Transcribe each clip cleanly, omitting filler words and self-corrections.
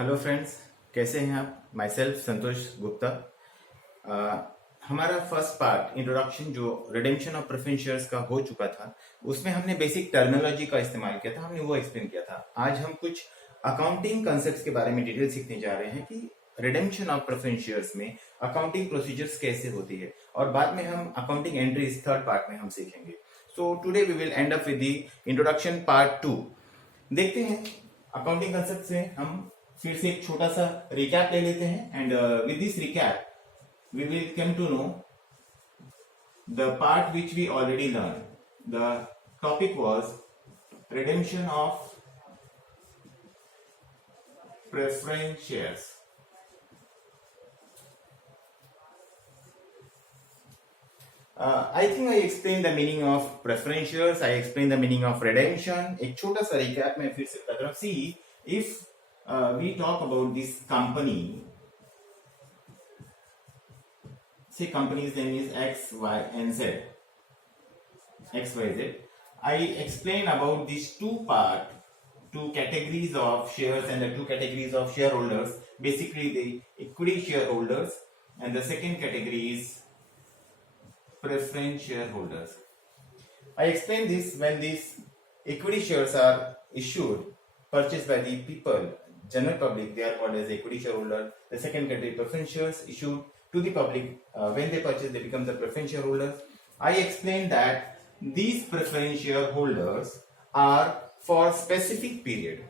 Hello friends, कैसे हैं आप? माई सेल्फ संतोष गुप्ता। हमारा फर्स्ट पार्ट इंट्रोडक्शन जो रिडेम्पशन ऑफ प्रेफरेंस शेयर्स का हो चुका था, उसमें हमने बेसिक टर्मिनोलॉजी का इस्तेमाल किया था, हमने वो एक्सप्लेन किया था। आज हम कुछ अकाउंटिंग कंसेप्ट के बारे में डिटेल सीखने जा रहे हैं कि रिडेम्पशन ऑफ प्रेफरेंस शेयर्स में अकाउंटिंग प्रोसीजर्स कैसे होती है, और बाद में हम अकाउंटिंग एंट्रीज थर्ड पार्ट में हम सीखेंगे। So today we will end up with the introduction part 2। देखते हैं अकाउंटिंग कंसेप्ट से हम फिर से एक छोटा सा रिकैप ले लेते हैं, and with this recap we will come to know the part which we already learn. The topic was redemption of preference shares. I think I explained the meaning of preference shares. I explained the meaning of redemption. एक छोटा सा recap मैं फिर से बता रहा हूँ. See, if we talk about this company, say company's name is X, Y, and Z. X, Y, Z. I explain about these two categories of shares and the two categories of shareholders. Basically, the equity shareholders, and the second category is preference shareholders. I explain this when these equity shares are issued, purchased by the people, general public, they are called as equity shareholder. The second category, preference shares issued to the public, when they purchase, they become the preference shareholders. I explain that these preference shareholders are for specific period.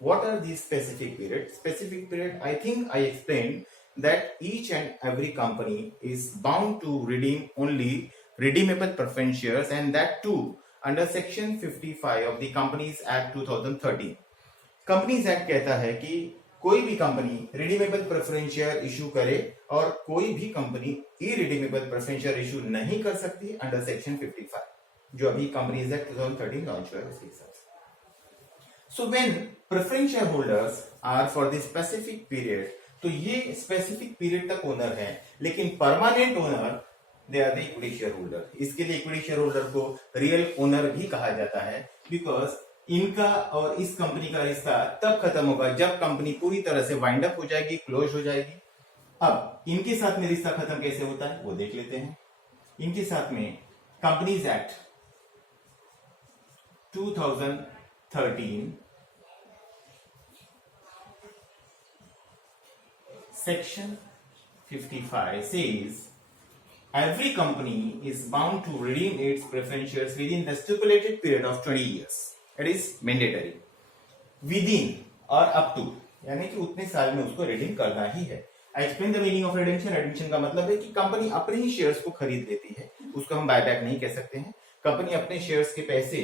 What are these specific periods? Specific period, I think I explained that each and every company is bound to redeem only redeemable preference shares, and that too under section 55 of the Companies Act 2013. Companies act कहता है कि कोई भी company redeemable preference share issue करे और कोई भी company irredeemable preference share issue नहीं कर सकती अंडर सेक्शन 55, जो अभी कंपनीज एक्ट 2013 लॉन्च हुआ है उसके हिसाब से। So when preference share holders are for the specific period, तो ये स्पेसिफिक पीरियड तक ओनर है, लेकिन permanent owner they are the equity share holder. इसके लिए इक्विटी शेयर होल्डर को रियल ओनर भी कहा जाता है, बिकॉज इनका और इस कंपनी का रिश्ता तब खत्म होगा जब कंपनी पूरी तरह से वाइंड अप हो जाएगी, क्लोज हो जाएगी। अब इनके साथ में रिश्ता खत्म कैसे होता है वो देख लेते हैं। इनके साथ में companies act 2013 Section 55 says every company is bound to redeem its preference shares within the stipulated period of 20 years. It is mandatory. Within or up to, यानी कि उतने साल में उसको रिडीम करना ही है। I explain the meaning of redemption. Redemption का मतलब है कि कंपनी अपने ही शेयर्स को खरीद लेती है, उसको हम बायबैक नहीं कह सकते हैं। कंपनी अपने शेयर्स के पैसे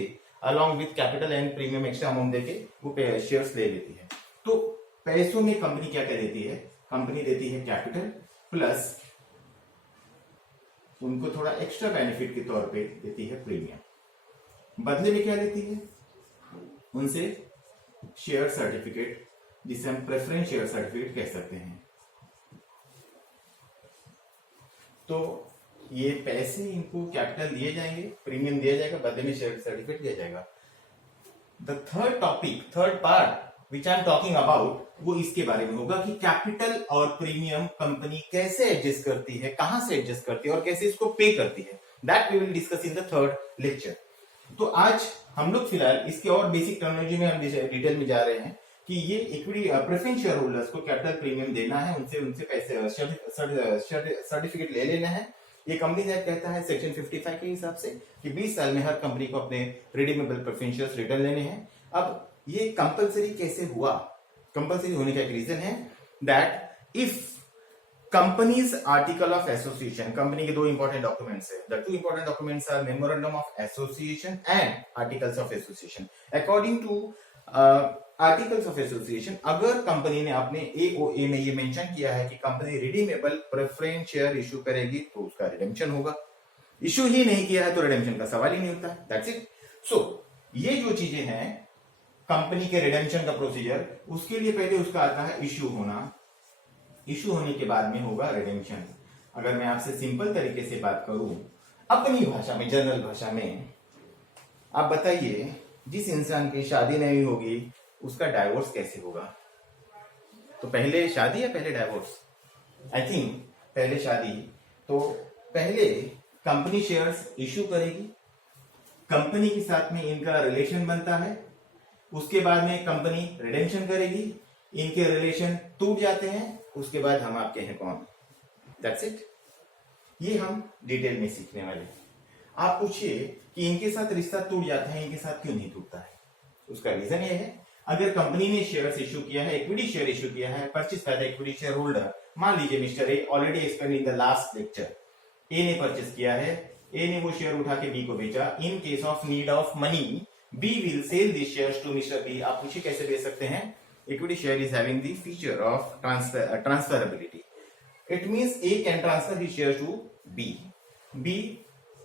along with capital and premium extra amount देके वो शेयर्स ले लेती है। तो पैसों में कंपनी क्या क्या देती है? कंपनी देती है कैपिटल प्लस उनको थोड़ा एक्स्ट्रा बेनिफिट के तौर पे देती है प्रीमियम। बदले में क्या लेती है? उनसे शेयर सर्टिफिकेट, जिसे हम प्रेफरेंस शेयर सर्टिफिकेट कह सकते हैं। तो ये पैसे इनको कैपिटल दिए जाएंगे, प्रीमियम दिया जाएगा, बदले में शेयर सर्टिफिकेट दिया जाएगा। The third topic, third part which I am talking about, वो इसके बारे में होगा कि कैपिटल और प्रीमियम कंपनी कैसे एडजस्ट करती है, कहां से एडजस्ट करती है और कैसे इसको पे करती है। That we will discuss in the third lecture. तो आज हम लोग फिलहाल इसके और बेसिक टर्मिनोलॉजी में हम डिटेल में जा रहे हैं कि ये इक्विटी प्रेफरेंस शेयर होल्डर्स को कैपिटल प्रीमियम देना है, उनसे पैसे सर्टिफिकेट ले लेना है। ये कंपनी एक्ट कहता है सेक्शन 55 के हिसाब से कि 20 साल में हर कंपनी को अपने रिडीमेबल प्रेफरेंस शेयर्स रिटर्न लेने हैं। अब ये कंपलसरी कैसे हुआ? कंपलसरी होने का एक रीजन है that if company's article of association, company के दो इंपॉर्टेंट डॉक्यूमेंट्स है। The two important documents are memorandum of association and articles of association. According to articles of association, अगर कंपनी ने अपने एओए में ये मेंशन किया है कि company redeemable preference share issue करेगी तो उसका रिडेम्पशन होगा। इशू ही नहीं किया है तो रिडेम्पशन का सवाल ही नहीं होता। That's it. सो ये जो चीजें हैं कंपनी के रिडेम्पशन का प्रोसीजर, उसके लिए पहले उसका आता है इशू होना, इशू होने के बाद में होगा रिडेम्पशन। अगर मैं आपसे सिंपल तरीके से बात करूं अपनी भाषा में, जनरल भाषा में, आप बताइए जिस इंसान की शादी नहीं होगी उसका डाइवोर्स कैसे होगा? तो पहले शादी या पहले डाइवोर्स? आई थिंक पहले शादी। तो पहले कंपनी शेयर्स इश्यू करेगी, कंपनी के साथ में इनका रिलेशन बनता है, उसके बाद में कंपनी रिडेम्पशन करेगी, इनके रिलेशन टूट जाते हैं, उसके बाद हम आपके हैं कौन। That's it. ये हम डिटेल में सीखने वाले हैं। आप पूछिए कि इनके साथ रिश्ता टूट जाता है, इनके साथ क्यों नहीं टूटता है? उसका रीजन ये है, अगर कंपनी ने शेयर्स इश्यू किया है, इक्विटी शेयर इश्यू किया है, purchase by the equity share holder, मान लीजिए mister A, already explain in the last lecture, A ने परचेस किया है, ए ने वो शेयर उठा के बी को बेचा। In case of need of money, B will sell this shares to mister B. आप पूछिए कैसे बेच सकते हैं? Equity share is having the feature of transferability. It means A can transfer his share to B, B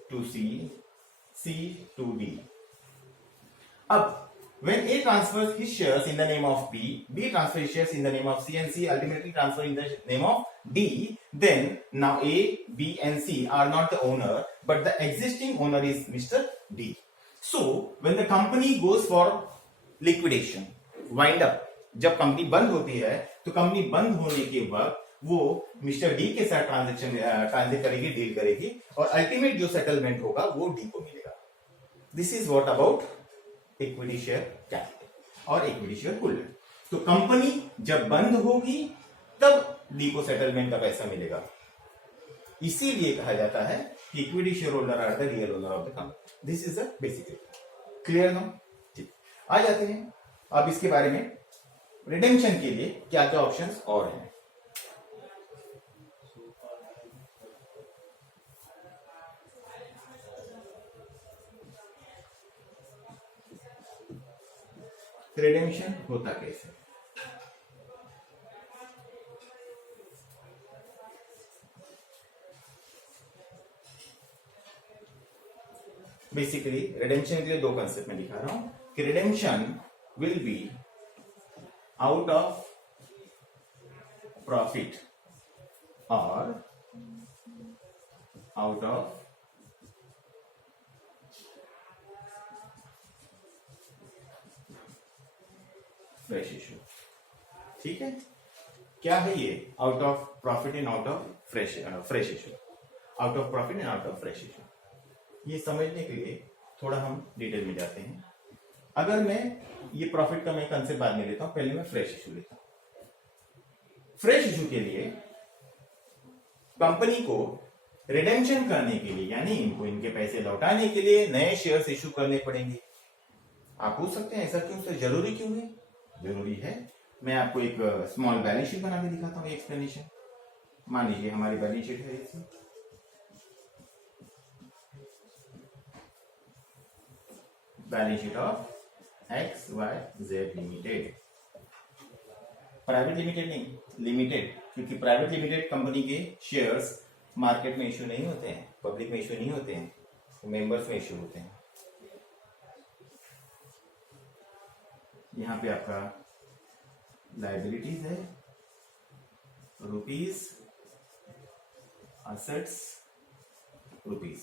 to C, C to D. अब when A transfers his shares in the name of B, B transfers his shares in the name of C, and C ultimately transfer in the name of D, then now A, B and C are not the owner, but the existing owner is Mr. D. So when the company goes for liquidation, wind up, जब company बंद होती है तो company बंद होने के वक्त वो मिस्टर डी के साथ ट्रांजेक्ट करेगी, डील करेगी, और अल्टीमेट जो सेटलमेंट होगा वो डी को मिलेगा। This is what about equity share capital और इक्विटी शेयर होल्डर। तो कंपनी जब बंद होगी तब डी को सेटलमेंट का पैसा मिलेगा। इसीलिए कहा जाता है कि equity share holder are the real owner of the company. This is the basic. Clear ना? ठीक, आ जाते हैं अब इसके बारे में, रिडेम्पशन के लिए क्या क्या ऑप्शंस और हैं। रिडेम्पशन होता कैसे? बेसिकली रिडेम्पशन के लिए दो कंसेप्ट में दिखा रहा हूं कि redemption will be out of profit और आउट ऑफ फ्रेश इश्यू। ठीक है, क्या है ये out of profit and out of fresh issue? Out of profit and out of fresh issue, ये समझने के लिए थोड़ा हम डिटेल में जाते हैं। अगर मैं ये प्रॉफिट का मैं कंसेप्ट बाद में लेता हूं, पहले मैं फ्रेश इश्यू लेता हूं। फ्रेश इश्यू के लिए कंपनी को रिडेम्पशन करने के लिए, यानी इनको इनके पैसे लौटाने के लिए नए शेयर्स इश्यू करने पड़ेंगे। आप पूछ सकते हैं ऐसा क्यों सर, जरूरी क्यों है? जरूरी है। मैं आपको एक स्मॉल बैलेंस शीट बना के दिखाता हूं, एक्सप्लेनेशन। मान लीजिए हमारी बैलेंस शीट है ऐसी, balance sheet of X Y Z limited. Private limited नहीं, लिमिटेड, क्योंकि प्राइवेट लिमिटेड कंपनी के शेयर्स मार्केट में इश्यू नहीं होते हैं, पब्लिक में इश्यू नहीं होते हैं, मेंबर्स में इश्यू होते हैं। यहां पे आपका लायबिलिटीज है रुपीज, असेट्स रुपीज।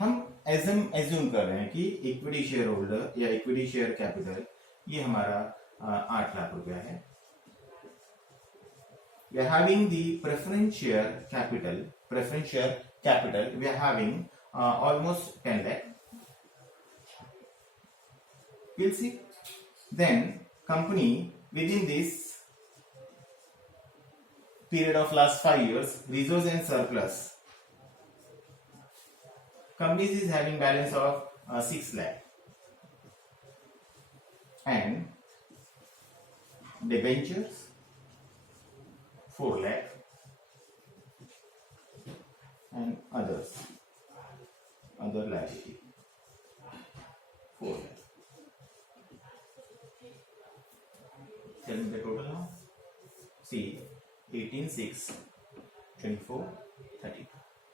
हम एज्यूम कर रहे हैं कि इक्विटी शेयर होल्डर या इक्विटी शेयर कैपिटल ये हमारा 8 लाख रुपया है। We are having the preference share capital we are having almost 10 lakh. We'll see. Then company within this period of last 5 years, reserves and surplus, companies is having balance of 6 lakh and debentures 4 lakh and other liability 4 lakh. Tell me the total now. See, 18, 6, 24, 32.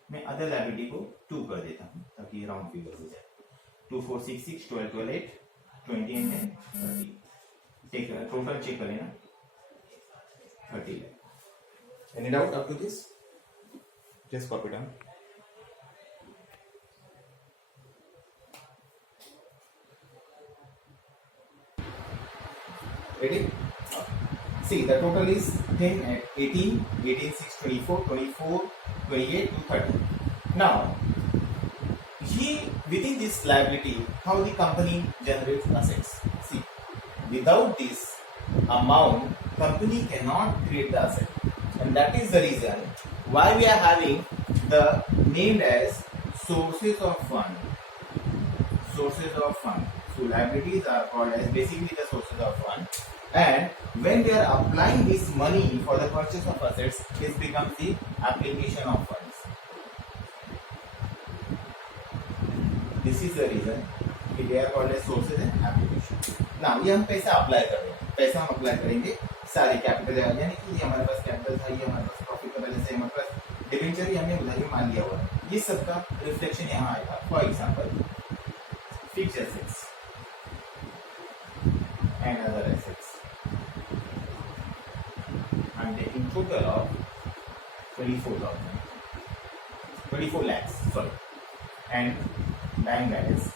मैं other liability को 2 कर देता हूँ ताकि round figure हो जाए। 2, 4, 6, 6, 12, 12, 8, 20 and 10, 30. Take total check करें ना, 30 lakh. Any doubt up to this? Just copy down. Ready? See, the total is 10 at 18, 18, 6, 24, 24, 28 to 30. Now, within this liability, how the company generates assets? See, without this amount, company cannot create the asset. And that is the reason why we are having the named as sources of fund. Sources of fund. So liabilities are called as basically the sources of fund. And when they are applying this money for the purchase of assets, this becomes the application of funds. This is the reason they are called as sources and application. Now ये हम पैसा apply कर रहे हैं, पैसा हम apply करेंगे सारे कैपिटल, यानी कि ये हमारे पास कैपिटल था, ये हमारे पास प्रॉफिट का बैलेंस है, हमारे पास डिबेंचर हमने उधारी मान लिया हुआ है, ये सबका रिफ्लेक्शन यहाँ आएगा. For example fixed assets and other assets. I'm taking total of 24 lakhs, sorry, and bank balance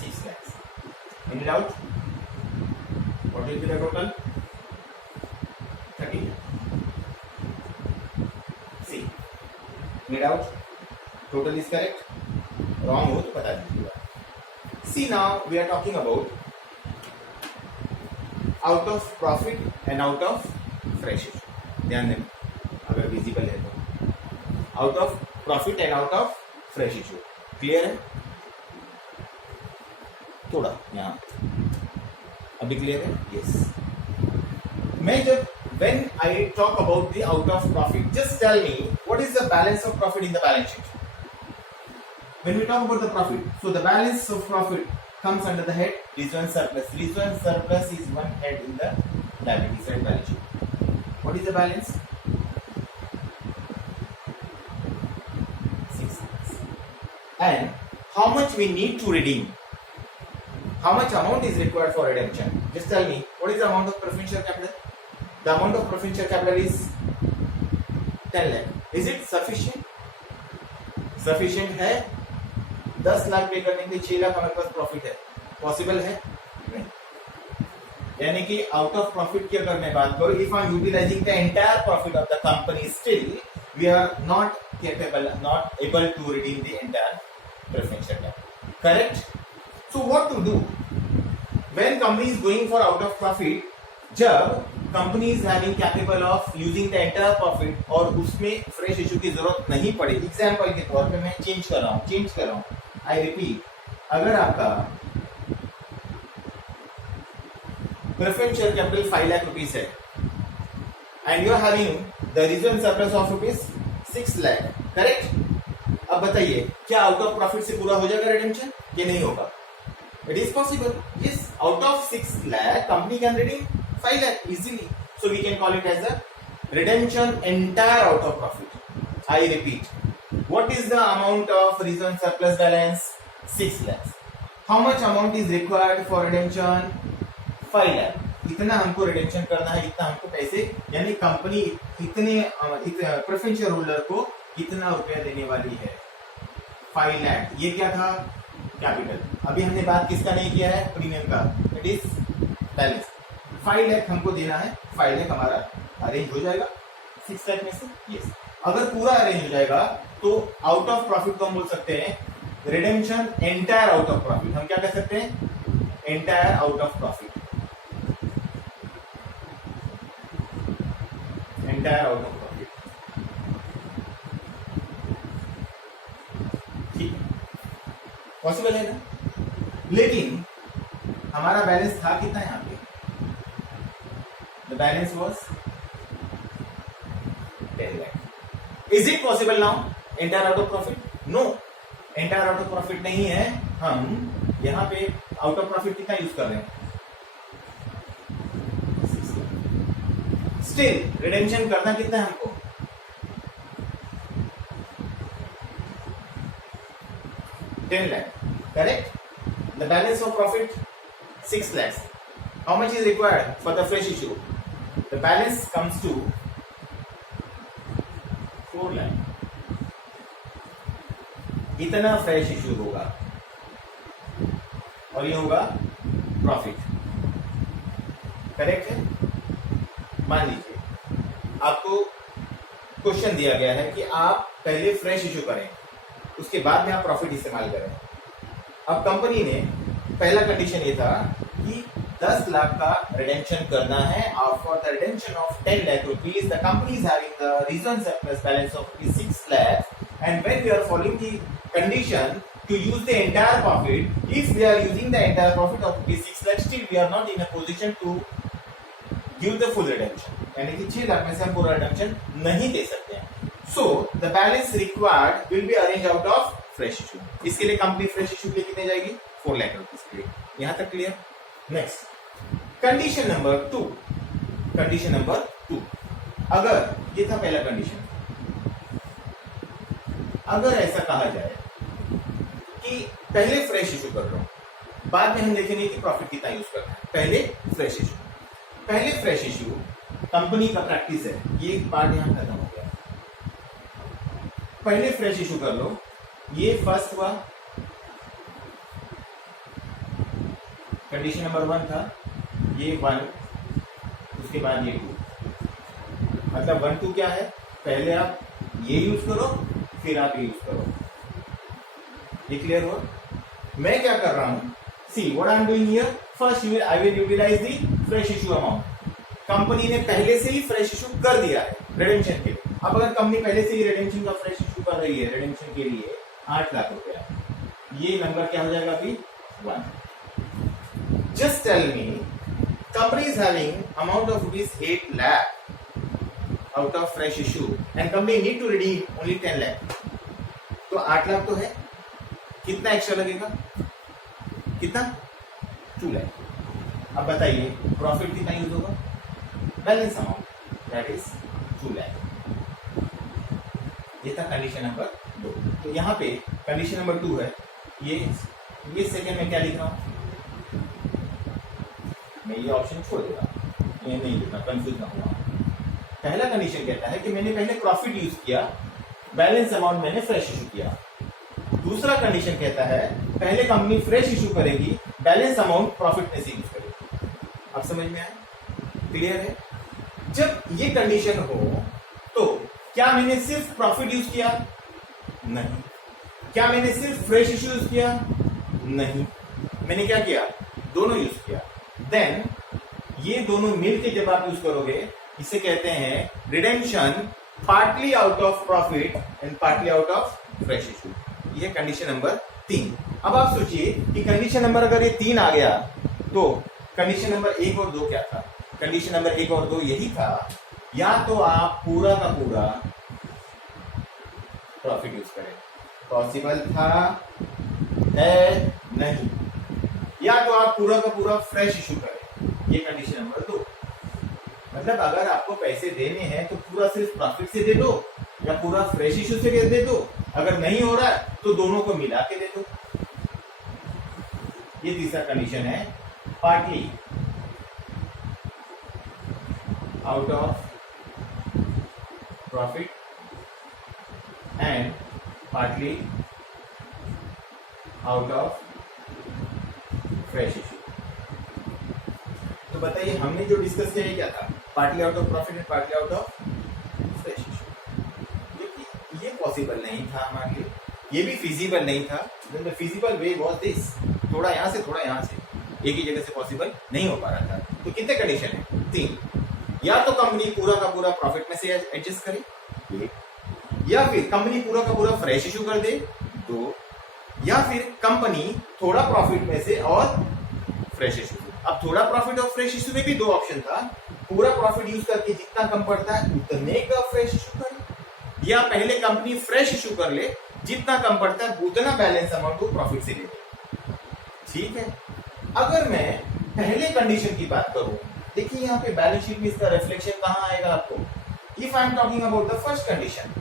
6 lakhs. Any doubt? What will be the total? 30 lakhs. See, any doubt? Total is correct? Wrong हो तो बता दीजिएगा. See, now we are talking about out of profit and out of fresh issue. ध्यान देना, अगर visible है तो out of profit and out of fresh issue. Clear है? थोड़ा यहाँ अभी क्लियर है? यस. मैं जब when I talk about the out of profit, just tell me what is the balance of profit in the balance sheet. When we talk about the profit, so the balance of profit comes under the head reserve surplus. Reserve surplus is one head in the liability side balance sheet. What is the balance? 6 lakhs. And how much we need to redeem? How much amount is required for redemption? Just tell me, what is the amount of preferential capital? The amount of preferential capital is 10 lakh. Is it sufficient? Sufficient है? 10 लाख पे करने के लिए 6 लाख हमारे पास profit है, possible है? नहीं. यानी कि आउट ऑफ प्रॉफिट की अगर मैं बात करूं, if I am utilizing the entire profit of the company, still we are not capable, not able to redeem the entire preferential capital. Correct? So what to do when company is going for out of profit? जब company is having capable of using the entire profit और उसमें fresh issue की जरूरत नहीं पड़े. Example के तौर पे मैं चेंज कर रहा हूं. आई रिपीट, अगर आपका प्रेफरेंशियल कैपिटल 5 लाख रुपीस है and you are having the reserve surplus of rupees 6 lakh, correct? अब बताइए, क्या आउट ऑफ प्रॉफिट से पूरा हो जाएगा रिडेम्पशन? ये नहीं होगा. It is possible. Yes, out of 6 lakh company can redeem 5 lakh easily. So we can call it as a redemption entire out of profit. I repeat, what is the amount of reserve surplus balance? 6 lakhs. How much amount is required for redemption? 5 lakh. इतना हमको redemption करना है, इतना हमको पैसे, यानी company इतने preferential holder को कितना रुपया देने वाली है? 5 लाख. ये क्या था? कैपिटल. अभी हमने बात किसका नहीं किया है? प्रीमियम का. It is balance. 5 लाख हमको देना है. 5 लाख हमारा अरेंज हो जाएगा 6 लाख में से. यस. अगर पूरा अरेंज हो जाएगा तो आउट ऑफ प्रॉफिट को हम बोल सकते हैं redemption entire out of profit. हम क्या कह सकते हैं? Entire out of profit. Entire out of profit. ठीक है, पॉसिबल है ना? लेकिन हमारा बैलेंस था कितना यहाँ पे? The balance was 10 lakh. Is it possible now? Entire out of profit? No. Entire out of profit नहीं है. हम यहाँ पे out of profit कितना यूज कर रहे हैं? Still redemption करना कितना है हमको? 10 lakh. Correct? The balance of profit 6 lakhs. How much is required for the fresh issue? The balance comes to 4 lakh. इतना फ्रेश इश्यू होगा और ये होगा प्रॉफिट. करेक्ट है? मान लीजिए आपको क्वेश्चन दिया गया है कि आप पहले फ्रेश इशू करें, उसके बाद में आप प्रॉफिट इस्तेमाल करें। अब कंपनी ने पहला कंडीशन ये था कि 10 लाख का रिडेम्पशन करना है, और for the redemption of 10 lakh rupees the company is having the reserve surplus balance of 6 lakh, and when we are following the condition to use the entire profit, if we are using the entire profit of 6 lakh, still we are not in a position to give the full redemption, यानी कि 6 लाख में से हम पूरा redemption नहीं दे सकते हैं। So the balance required will be arranged out of fresh issue। इसके लिए कंपनी फ्रेश इशू के लिए कितने जाएगी? 4 लाख रुपीस के लिए। यहां तक clear? Next condition number 2। Condition number 2, अगर ये था पहला कंडीशन, अगर ऐसा कहा जाए कि पहले फ्रेश इशू कर लो, बाद में हम देखेंगे कि प्रॉफिट कितना यूज करना है, पहले फ्रेश इशू। पहले फ्रेश इशू कंपनी का प्रैक्टिस है, ये पार्ट यहां खत्म हो गया। पहले फ्रेश इशू कर लो, ये फर्स्ट हुआ, कंडीशन नंबर 1 था, ये 1, उसके बाद ये 2। मतलब 1 2 क्या है? पहले आप ये यूज करो, फिर आप ये यूज करो। ये क्लियर हो? मैं क्या कर रहा हूं? See what I am doing here, first I will utilize the fresh issue amount. Company ने पहले से ही फ्रेश इशू कर दिया है रिडेम्पशन के लिए। अब अगर कंपनी पहले से ही रिडेम्पशन का फ्रेश इशू कर रही है रिडेम्पशन के लिए 8 लाख रुपया, ये नंबर क्या हो जाएगा अभी? 1। Just tell me, company is having amount of ₹8 lakh out of fresh issue and company need to redeem only 10 lakh. तो 8 लाख तो है, कितना एक्स्ट्रा लगेगा? कितना? 2 लाख। अब बताइए प्रॉफिट कितना यूज होगा? Balance amount, that is 2 lakh. ये था कंडीशन नंबर 2। तो यहाँ पे कंडीशन नंबर 2 है, ये सेकंड में क्या लिख रहा हूं? मैं ये ऑप्शन छोड़ देगा, ये नहीं लिखना, कंफ्यूज ना हुआ। पहला कंडीशन कहता है कि मैंने पहले प्रॉफिट यूज किया, बैलेंस अमाउंट मैंने फ्रेश इशू किया। दूसरा कंडीशन कहता है पहले कंपनी फ्रेश इशू करेगी, बैलेंस अमाउंट प्रॉफिट में से यूज करेगी। अब समझ में आया? क्लियर है? जब ये कंडीशन हो तो क्या मैंने सिर्फ प्रॉफिट यूज किया? नहीं। क्या मैंने सिर्फ फ्रेश इशू यूज किया? नहीं। मैंने क्या किया? दोनों यूज किया। देन ये दोनों मिलके जब आप यूज करोगे, इसे कहते हैं redemption partly out of profit and partly out of fresh issue. ये कंडीशन नंबर 3। अब आप सोचिए कि कंडीशन नंबर अगर ये 3 आ गया तो कंडीशन नंबर 1 और 2 क्या था? कंडीशन नंबर 1 और 2 यही था, या तो आप पूरा का पूरा प्रॉफिट यूज करें, पॉसिबल था है नहीं, या तो आप पूरा का पूरा फ्रेश इशू करें। ये कंडीशन नंबर 2। मतलब अगर आपको पैसे देने हैं तो पूरा सिर्फ प्रॉफिट से दे दो या पूरा फ्रेश इशू से दे दो। अगर नहीं हो रहा है तो दोनों को मिला के दे दो। ये तीसरा कंडीशन है, partly out of profit and partly out of fresh issue. तो बताइए हमने जो डिस्कस किया क्या था? Partly out of profit and partly out of fresh issue. ये पॉसिबल नहीं था हमारे लिए, ये भी फिजिबल नहीं था। The feasible way was this, थोड़ा यहां से थोड़ा यहां से, एक ही जगह से पॉसिबल नहीं हो पा रहा था। तो कितने कंडीशन है? 3। या तो कंपनी पूरा का पूरा प्रॉफिट में से एडजस्ट करे, या फिर कंपनी पूरा का पूरा फ्रेश इशू कर दे, 2, या फिर कंपनी थोड़ा प्रॉफिट में से और फ्रेश इशू। अब थोड़ा प्रॉफिट और फ्रेश इशू में भी 2 ऑप्शन था, पूरा प्रॉफिट यूज करके जितना कम पड़ता है उतने का फ्रेश इशू करे, या पहले कंपनी फ्रेश इशू कर ले, जितना कम पड़ता है उतना बैलेंस अमाउंट को प्रॉफिट से ले ले। ठीक है? अगर मैं पहले कंडीशन की बात करूं, देखिए यहाँ पे बैलेंस शीट में इसका रिफ्लेक्शन कहां आएगा आपको? If I am talking about the first condition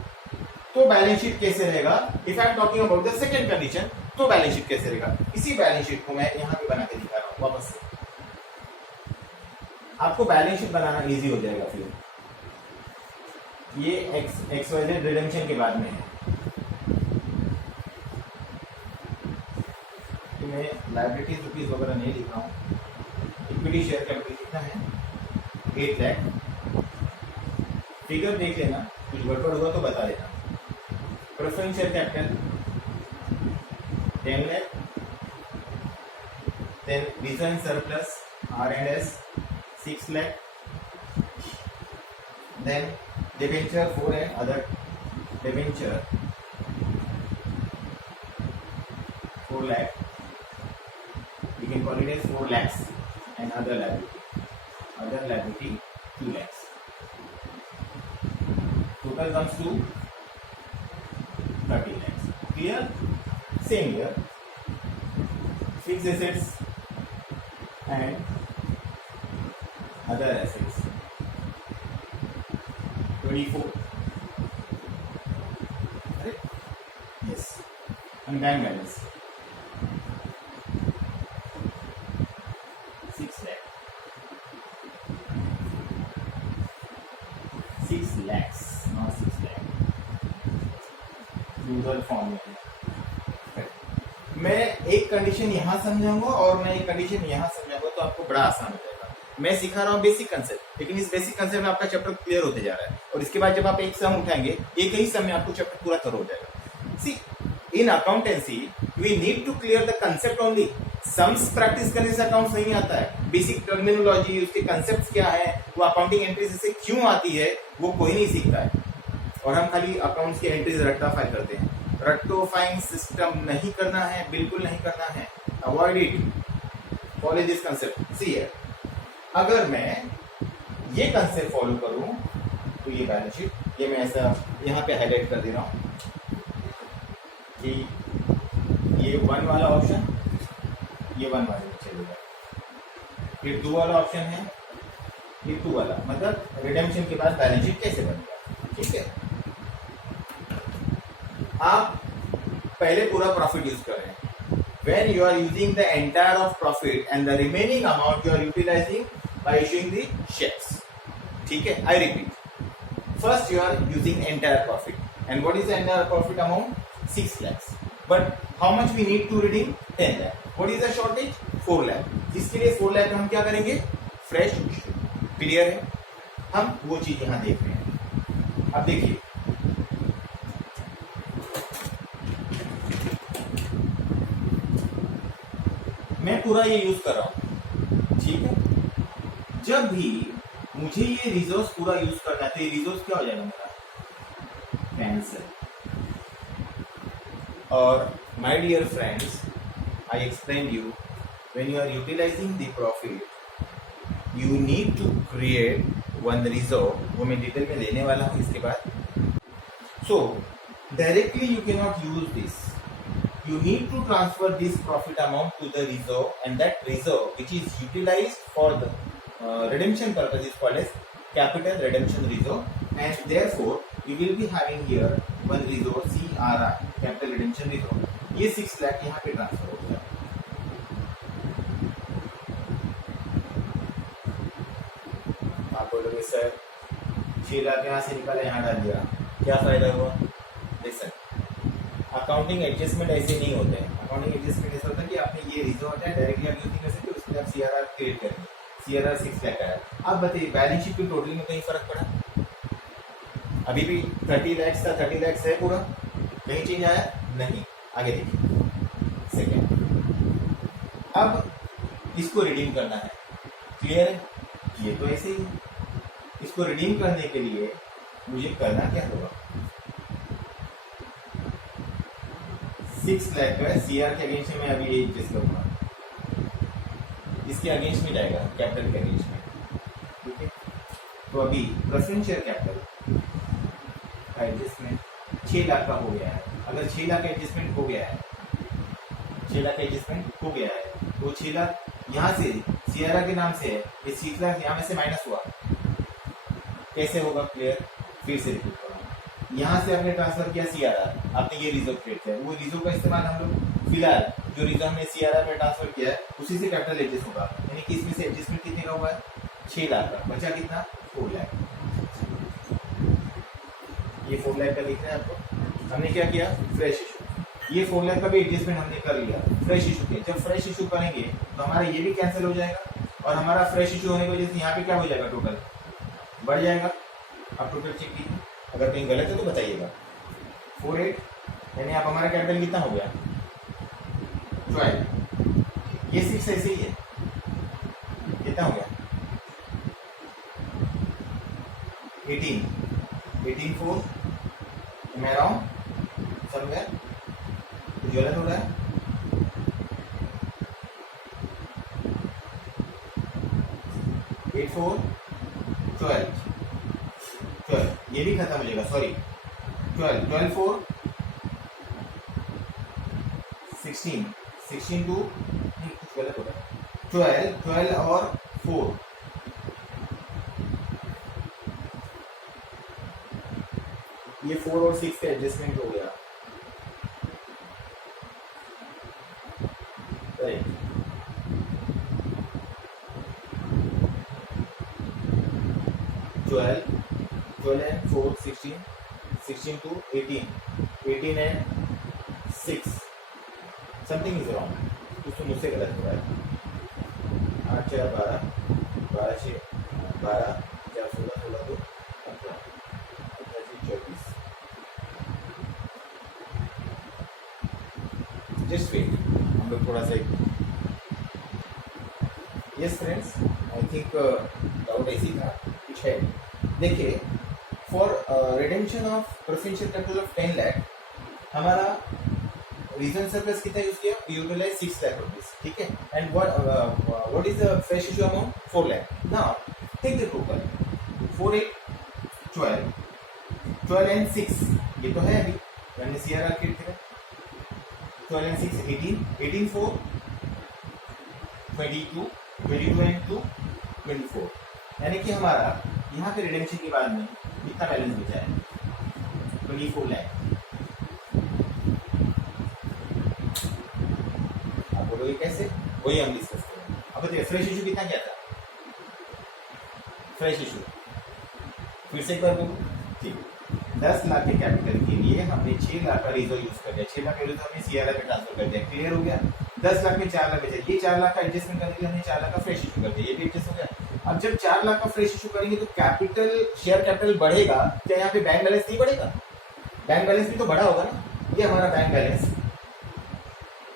तो बैलेंस शीट कैसे रहेगा? If I am talking about the second condition तो बैलेंस शीट कैसे रहेगा? इसी बैलेंस शीट को मैं यहाँ पे बना के दिखा रहा हूँ वापस से, आपको बैलेंस शीट बनाना इजी हो जाएगा। फिर ये XYZ रिडेम्पशन के बाद में है, मैं लायबिलिटीज रुपीज वगैरह नहीं लिख रहा हूँ। इक्विटी शेयर कैपिटल कितना है? 8 लाख। फिगर देख लेना, कुछ गड़बड़ हुआ तो बता देना। Preference share capital 10 lakh, then reserve and surplus R&S 6 lakh, then debenture 4 and other debenture 4 lakh, we can call it as 4 lakhs, and other liability 2 lakhs. Total comes to 30 lakhs. Clear? Same here. Fixed assets and other assets 24. Correct? Yes. And bank balance 6 lakh. 6 lakhs, not 6 lakh. User form में मैं एक condition यहाँ समझाऊंगा और मैं एक condition यहाँ समझाऊंगा, तो आपको बड़ा आसान हो जाएगा। मैं सिखा रहा हूँ बेसिक कंसेप्ट, लेकिन इस बेसिक कंसेप्ट में आपका चैप्टर क्लियर होते जा रहा है, और इसके बाद जब आप एक सम उठाएंगे, एक ही सम में आपको चैप्टर पूरा कवर हो जाएगा। See, in accountancy we need to clear the concept only. Sums practice करने से अकाउंट नहीं आता है। बेसिक टर्मिनोलॉजी, उसके कंसेप्ट क्या है, वो अकाउंटिंग एंट्रीज से क्यों आती है, वो कोई नहीं सीखता है। और हम खाली अकाउंट्स की एंट्रीज रट्टाफाई करते हैं। रट्टोफाइंग सिस्टम नहीं करना है, बिल्कुल नहीं करना है। Avoid it, follow this concept. See है, अगर मैं ये कंसेप्ट फॉलो करूं तो ये बैलेंस शीट, ये मैं ऐसा यहाँ पे हाईलाइट कर दे रहा हूं कि ये 1 वाला ऑप्शन, ये 1 वाले चलेगा, ये 2 वाला ऑप्शन है, ये 2 वाला, मतलब रिडेम्पशन के बाद बैलेंस शीट कैसे बनेगा। ठीक है, आप पहले पूरा प्रॉफिट यूज कर रहे हैं। When you are using the entire of profit and the remaining amount you are utilizing by issuing the shares. ठीक है, I repeat. First you are using entire profit, and what is the entire profit amount? 6 lakhs. But how much we need to redeem? 10 lakh. What is the shortage? 4 lakh. इसके लिए 4 lakh हम क्या करेंगे? Fresh issue. Clear है? हम वो चीज यहाँ देख रहे हैं। अब देखिए, मैं पूरा ये यूज कर रहा हूं। ठीक है, जब भी मुझे ये रिजोर्स पूरा यूज करना है, तो ये रिजोर्स क्या हो जाएगा मेरा? कैंसिल। और my dear friends, I explain you, when you are utilizing the profit, you need to create one reserve. वो मैं डिटेल में लेने वाला हूं इसके बाद। So directly you can not use this. You need to transfer this profit amount to the reserve, and that reserve which is utilized for the redemption purpose is called as capital redemption reserve, and therefore you will be having here one reserve CRR, capital redemption reserve. ये 6 लाख यहाँ पे transfer हो गया। आप बोलोगे sir 6 lakh यहाँ से निकाला, यहाँ डाल दिया, क्या फायदा हुआ? Listen, अकाउंटिंग एडजस्टमेंट ऐसे नहीं होते हैं। अकाउंटिंग एडजस्टमेंट ऐसा होता है कि आपने ये रिजर्व हटाया, डायरेक्टली आप यूज नहीं कर सकते, उसके बाद सीआरआर क्रिएट करेंगे। सीआरआर 6 लाख आया। अब बताइए बैलेंस शीट की टोटल में कहीं फर्क पड़ा? अभी भी 30 लाख था, 30 लाख है पूरा, कहीं चेंज आया नहीं। आगे देखिए सेकेंड, अब इसको रिडीम करना है। क्लियर है? ये तो ऐसे ही, इसको रिडीम करने के लिए मुझे करना क्या होगा? 6 लाख का सीआर के अगेंस्ट में मैं अभी एक चीज करूंगा, इसके अगेंस्ट में जाएगा, कैपिटल के अगेंस्ट में। ठीक है, तो अभी प्रेफरेंस शेयर कैपिटल का एडजस्टमेंट 6 लाख का हो गया है। अगर 6 लाख का एडजस्टमेंट हो गया है, 6 लाख का एडजस्टमेंट हो गया है, तो 6 लाख यहाँ से सीआरआर के नाम से है, ये 6 लाख यहाँ में से माइनस हुआ, कैसे होगा? क्लियर? फिर से रिपीट करो। यहाँ से आपने ट्रांसफर किया सीआरआर, आपने ये रिजर्व क्रिएट किया, वो रिजर्व का इस्तेमाल हम लोग फिलहाल जो रिजर्व हमने सीआरआर में ट्रांसफर किया है उसी से कैपिटल एडजस्ट होगा, यानी कि इसमें से एडजस्टमेंट कितने का हुआ है? 6 लाख का। बचा कितना? 4 लाख। ये 4 लाख का दिख रहा है आपको? हमने क्या किया? Fresh issue. ये 4 लाख का भी एडजस्टमेंट हमने कर लिया, फ्रेश इशू किया। जब फ्रेश इशू करेंगे तो हमारा ये भी कैंसिल हो जाएगा और हमारा फ्रेश इशू होने की वजह से यहाँ पे क्या हो जाएगा, टोटल बढ़ जाएगा। आप टोटल चेक कीजिए, अगर कहीं गलत है तो बताइएगा। 48 यानी आप हमारा कैपिटल कितना हो गया, 12। ये 6 ऐसे ही है, कितना हो गया 18 4 मैं रहा हूँ सब गया, कुछ गलत हो रहा है। 8 4 12 ये भी खत्म हो जाएगा, सॉरी 12 4 16 2 नहीं कुछ गलत हो रहा है, 12 और 4 ये 4 और 6 का एडजस्टमेंट हो गया, right. 12 and 4 16 to 18 and 6 something is wrong, कुछ तो मुझसे गलत हो रहा है। 8 4 12 12 6 12 4 16 16 2 18 24। जस्ट वेट, हम लोग थोड़ा सा yes friends, I think doubt ऐसी था कुछ है। देखिए, for redemption of preferential capital of 10 lakh हमारा रीजन सरप्लस कितना यूज किया, यूटिलाइज 6 लाख रुपीज, ठीक है। And what is the fresh issue amount, 4 lakh. Now take the total 4 8 12 and 6 ये तो है अभी, मैंने सीआरआर किट किया। 12 एंड 6 18 4 22 एंड 2 24, यानी कि हमारा यहाँ पे रिडेम्पशन के बाद में कितना बैलेंस बचा है, 24 लाख। आप बोलोगे कैसे, वही हम डिस्कस करें। अब बताइए फ्रेश इशू कितना क्या था, फ्रेश इशू फिर से एक बार बोलो, ठीक है। 10 लाख के कैपिटल के लिए हमने 6 लाख का रिजर्व यूज कर दिया, 6 लाख का रिजर्व हमने सीआरआर पे ट्रांसफर कर दिया, क्लियर हो गया। 10 लाख में 4 लाख बचा, ये 4 लाख का एडजस्टमेंट करके हमने 4 लाख का फ्रेश इशू कर दिया, ये भी एडजस्ट हो गया। अब जब 4 लाख का फ्रेश इशू करेंगे तो कैपिटल, शेयर कैपिटल बढ़ेगा, क्या यहाँ पे बैंक बैलेंस नहीं बढ़ेगा, बैंक बैलेंस भी तो बढ़ा होगा ना। ये हमारा बैंक बैलेंस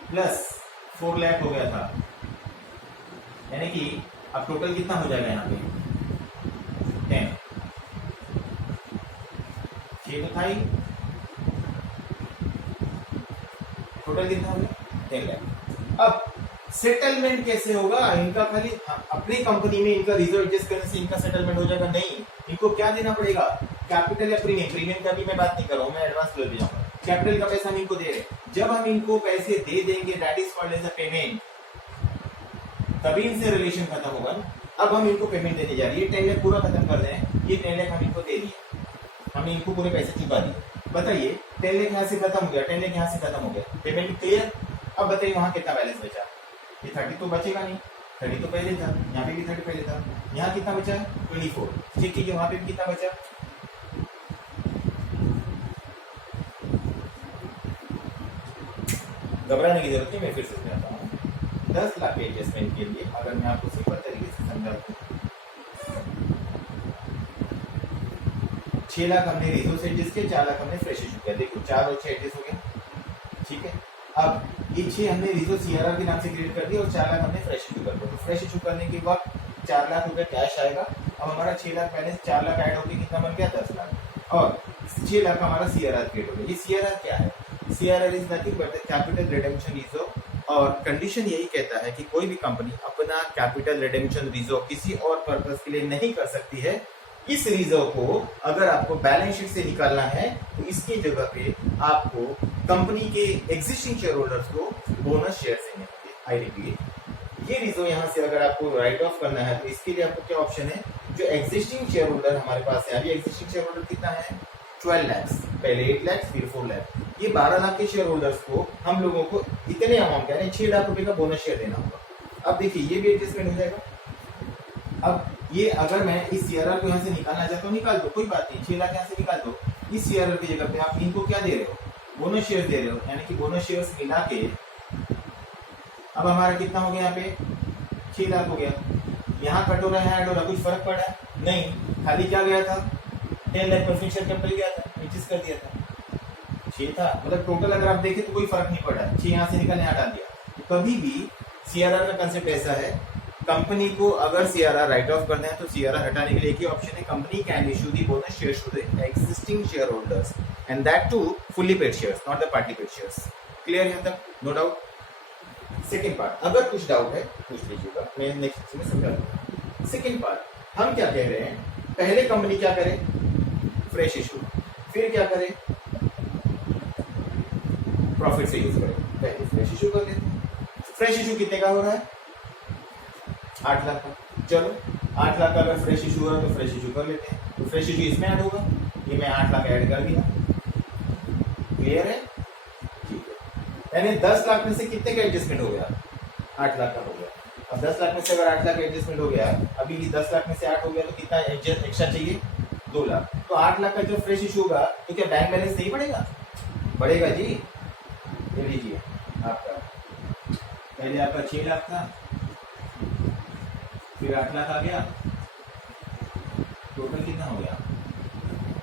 प्लस 4 लाख हो गया था, यानी कि अब टोटल कितना हो जाएगा यहाँ पे 10, 6 तो था ही, टोटल कितना हो गया 10 लाख। अब सेटलमेंट कैसे होगा, इनका खाली अपनी कंपनी में इनका रिजर्व एडजस्ट करने से इनका सेटलमेंट हो जाएगा, नहीं। इनको क्या देना पड़ेगा, कैपिटल या प्रीमियम, प्रीमियम का भी मैं बात नहीं कर रहा हूँ, मैं एडवांस लेवल पे जाऊंगा। कैपिटल का पैसा हम इनको दे रहे हैं, जब हम इनको पैसे दे देंगे that is called as a payment, तभी इनसे रिलेशन खत्म होगा ना। अब हम इनको पेमेंट देने जा रहे हैं, ये 10 लाख पूरा खत्म कर दें, ये 10 लाख हम इनको दे दिए, हमने इनको पूरे पैसे चुका दिए। बताइए 10 लाख यहाँ से खत्म हो गया, 10 लाख यहाँ से खत्म हो गया, पेमेंट क्लियर। अब बताइए वहां कितना बैलेंस बचा, ये 30 तो बचेगा नहीं, 30 तो पहले था, यहाँ पे भी 30 पहले था, यहाँ कितना बचा 24, ठीक है, वहां पे भी कितना बचा, घबराने की जरूरत नहीं, मैं फिर से समझाता हूँ। 10 लाख के एडजस्टमेंट के लिए अगर मैं आपको सिंपल तरीके से समझा दूँ, 6 लाख हमने रिजर्व से एडजस्ट किया, 4 लाख हमने फ्रेश इशू किया, देखो 4 और 6 एडजस्ट हो गया, ठीक है। अब ये 6 हमने रिजर्व सीआरआर के नाम से क्रिएट कर दिया और 4 लाख हमने फ्रेश इशू कर दिया, तो फ्रेश इशू करने के बाद 4 लाख रुपए कैश आएगा। अब हमारा 6 लाख बैलेंस 4 लाख ऐड होकर कितना बन गया 10 लाख, और 6 लाख हमारा सीआरआर क्रिएट हो गया। ये सीआरआर क्या है, CRR is nothing but the capital redemption reserve, और कंडीशन यही कहता है कि कोई भी कंपनी अपना कैपिटल रिडेम्पशन रिजर्व किसी और पर्पस के लिए नहीं कर सकती है। इस रिजर्व को अगर आपको बैलेंस शीट से निकालना है तो इसकी जगह पे आपको कंपनी के एग्जिस्टिंग शेयर होल्डर्स को बोनस शेयर देने होंगे। आई रिपीट, ये रिजर्व यहाँ से अगर आपको राइट ऑफ करना है तो इसके लिए आपको क्या ऑप्शन है, जो एग्जिस्टिंग शेयर होल्डर हमारे पास है, अभी एग्जिस्टिंग शेयर होल्डर कितना है 12 लाख, पहले 8 लाख फिर 4 लाख, ये 12 लाख के शेयर होल्डर्स को हम लोगों को इतने अमाउंट यानी 6 लाख रुपए का बोनस शेयर देना होगा। अब देखिए ये भी एडजस्टमेंट हो जाएगा। अब ये अगर मैं इस सीआरआर को यहाँ से निकालना चाहता हूँ, निकाल दो, कोई बात नहीं, 6 लाख यहाँ से निकाल दो। इस सीआरआर की जगह पे आप इनको क्या दे रहे हो, बोनस शेयर दे रहे हो, यानी कि बोनस शेयर्स मिला के अब हमारा कितना हो गया यहाँ पे 6 लाख हो गया। यहाँ कट हो रहा है, यहाँ ऐड हो रहा है, कुछ फर्क पड़ा है नहीं, खाली क्या गया था 10 लाख प्रेफरेंस शेयर कैपिटल गया था, नीचे कर दिया था 6 था, मतलब टोटल अगर आप देखें तो कोई फर्क नहीं पड़ा है, 6 यहाँ से निकल यहाँ डाल दिया। कभी भी सीआरआर का कंसेप्ट ऐसा है, कंपनी को अगर सीआरआर राइट ऑफ करना है तो सीआरआर हटाने के लिए एक ही ऑप्शन है, company can issue the bonus shares to the existing share holders and that too fully paid shares, not the party paid shares. Clear है तक? No doubt. सेकेंड पार्ट, अगर कुछ डाउट है पूछ लीजिएगा, मैं नेक्स्ट में समझा दूंगा। सेकेंड पार्ट हम क्या कह रहे हैं, पहले कंपनी क्या करे, फ्रेश इशू, फिर क्या करे, प्रॉफिट से यूज करे, पहले फ्रेश इशू कर लेते हैं। फ्रेश इशू कितने का हो रहा है? 8 लाख का। चलो 8 लाख का अगर फ्रेश इशू हो रहा है तो फ्रेश इशू कर लेते हैं, तो फ्रेश इशू इसमें ऐड होगा, ये मैं 8 लाख ऐड कर दिया। क्लियर है? ठीक है, यानी 10 लाख में से कितने का एडजस्टमेंट हो गया? 8 लाख का हो गया। अब 10 लाख में से अगर 8 लाख एडजस्टमेंट हो गया, अभी 10 लाख में से 8 हो गया तो कितना एक्स्ट्रा चाहिए? 2 लाख। तो 8 लाख का जो फ्रेश इशू होगा तो क्या बैंक बैलेंस नहीं बढ़ेगा? बढ़ेगा जी। ले लीजिए, आपका पहले आपका 6 लाख था, फिर 8 लाख आ गया, टोटल कितना हो गया?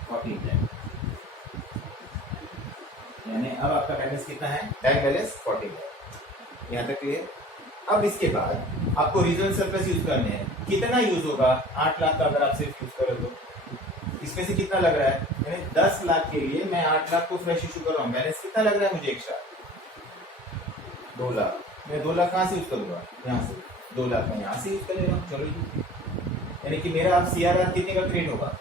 14 लाख। यानी अब आपका बैलेंस कितना है? Bank balance 14 lakh. यहाँ तक क्लियर? अब इसके बाद आपको रिजर्व सरप्लस यूज करने हैं। कितना यूज होगा? 8 लाख का अगर आप सिर्फ यूज करो तो इसमें से कितना लग रहा है? यानी 10 लाख के लिए मैं 8 लाख को फ्रेश इशू कर रहा हूँ, बैलेंस कितना लग रहा है मुझे एक्स्ट्रा? 2 लाख। मैं 2 लाख कहाँ से यूज करूंगा? यहाँ से 2 लाख मैं यहाँ से यूज कर ले रहा हूँ। चलो जी, यानी कि मेरा अब सीआरआर कितने का क्रिएट होगा?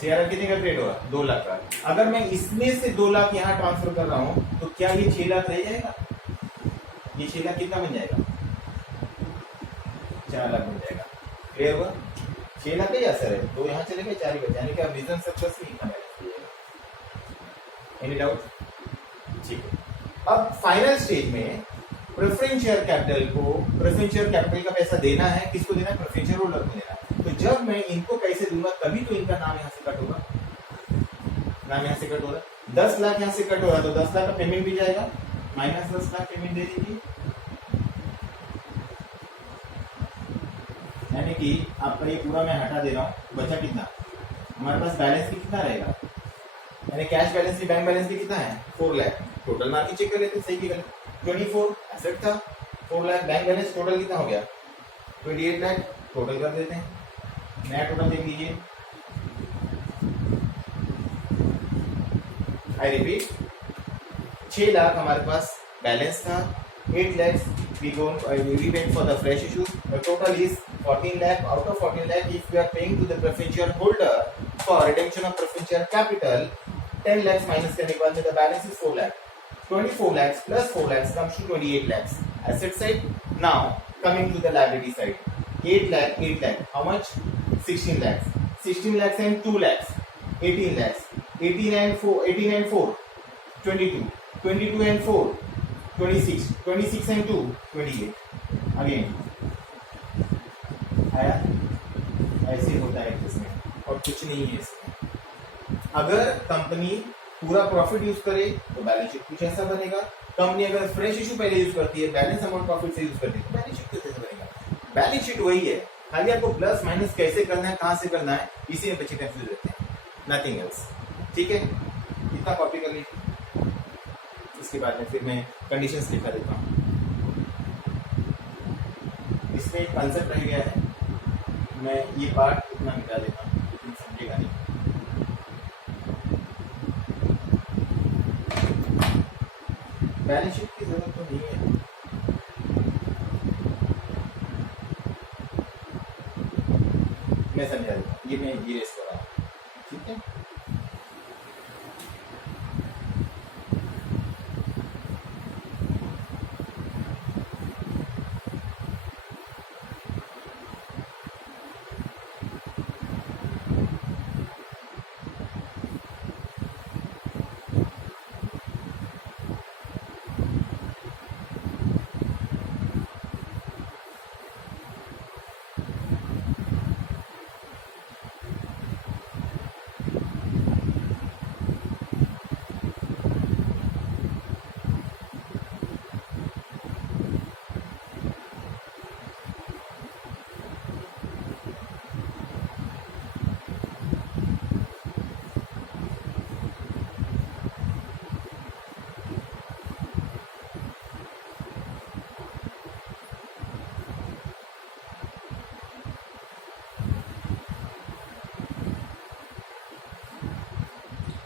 सीआरआर कितने का क्रिएट होगा? 2 लाख का। अगर मैं इसमें से 2 लाख यहाँ ट्रांसफर कर रहा हूँ तो क्या ये 6 लाख रह जाएगा? ये 6 लाख कितना बन जाएगा? 4 लाख बन जाएगा। क्लियर हुआ? 6 लाख का ही असर है, 2 यहाँ चले गए, 4 ही बचे, यानी कि अब रिजर्व सरप्लस में इतना बैलेंस मिलेगा। Any doubt? ठीक है। अब फाइनल स्टेज में प्रेफरेंस शेयर कैपिटल को, प्रेफरेंस शेयर कैपिटल का पैसा देना है, किसको देना है? प्रेफरेंस शेयर होल्डर को देना है। तो जब मैं इनको पैसे दूंगा तभी तो इनका नाम यहाँ से कट होगा, नाम यहाँ से कट हो रहा है। 10 लाख यहाँ से कट हो रहा है तो 10 लाख का पेमेंट भी जाएगा, माइनस 10 लाख पेमेंट दे दीजिए। यानी कि आपका ये पूरा मैं हटा दे रहा हूँ, बचा कितना? हमारे पास बैलेंस भी कितना रहेगा? यानी कैश बैलेंस भी बैंक बैलेंस भी कितना है? 4 लाख। टोटल मार्केट चेक कर लेते, सही की गलत? 24 एसेट था, 4 लाख बैंक बैलेंस, टोटल कितना हो गया? 28 लाख। टोटल कर देते हैं, नया टोटल देख लीजिए। आई रिपीट, 6 लाख हमारे पास बैलेंस था, 8 lakhs we went for the fresh issue. The total is 14 lakh. Out of 14 lakh, if we are paying to the preference share holder for redemption of preference share capital, 10 lakhs minus करने के बाद में the balance is 4 lakh. 24 lakhs plus 4 lakhs comes to 28 lakhs. Asset side. Now coming to the liability side. 8 lakh. How much? 16 lakhs. 16 lakhs and 2 lakhs. 18 lakhs. 18 and 4. 22. 22 and 4. 26. 26 and 2. 28. Again. आया? ऐसे होता है इसमें और कुछ नहीं है इसमें। अगर कंपनी पूरा प्रॉफिट यूज करे तो बैलेंस शीट कुछ ऐसा बनेगा। कंपनी अगर फ्रेश इशू पहले यूज करती है, बैलेंस अमाउंट प्रॉफिट से यूज करती है, तो बैलेंस शीट कैसे बनेगा? बैलेंस शीट वही है, खाली आपको प्लस माइनस कैसे करना है, कहां से करना है, इसी में बच्चे कंफ्यूज रहते हैं, नथिंग एल्स। ठीक है, इतना कॉपी कर लीजिए। इसके बाद में फिर मैं कंडीशंस लिखा देता हूँ। इसमें एक कंसेप्ट रह गया है, मैं ये पार्ट इतना मिटा देता हूँ, लेकिन समझेगा नहीं। बैलेंस शीट की जरूरत तो नहीं है, मैं समझा देता हूँ, ये मैं इरेज कर रहा हूँ। ठीक है,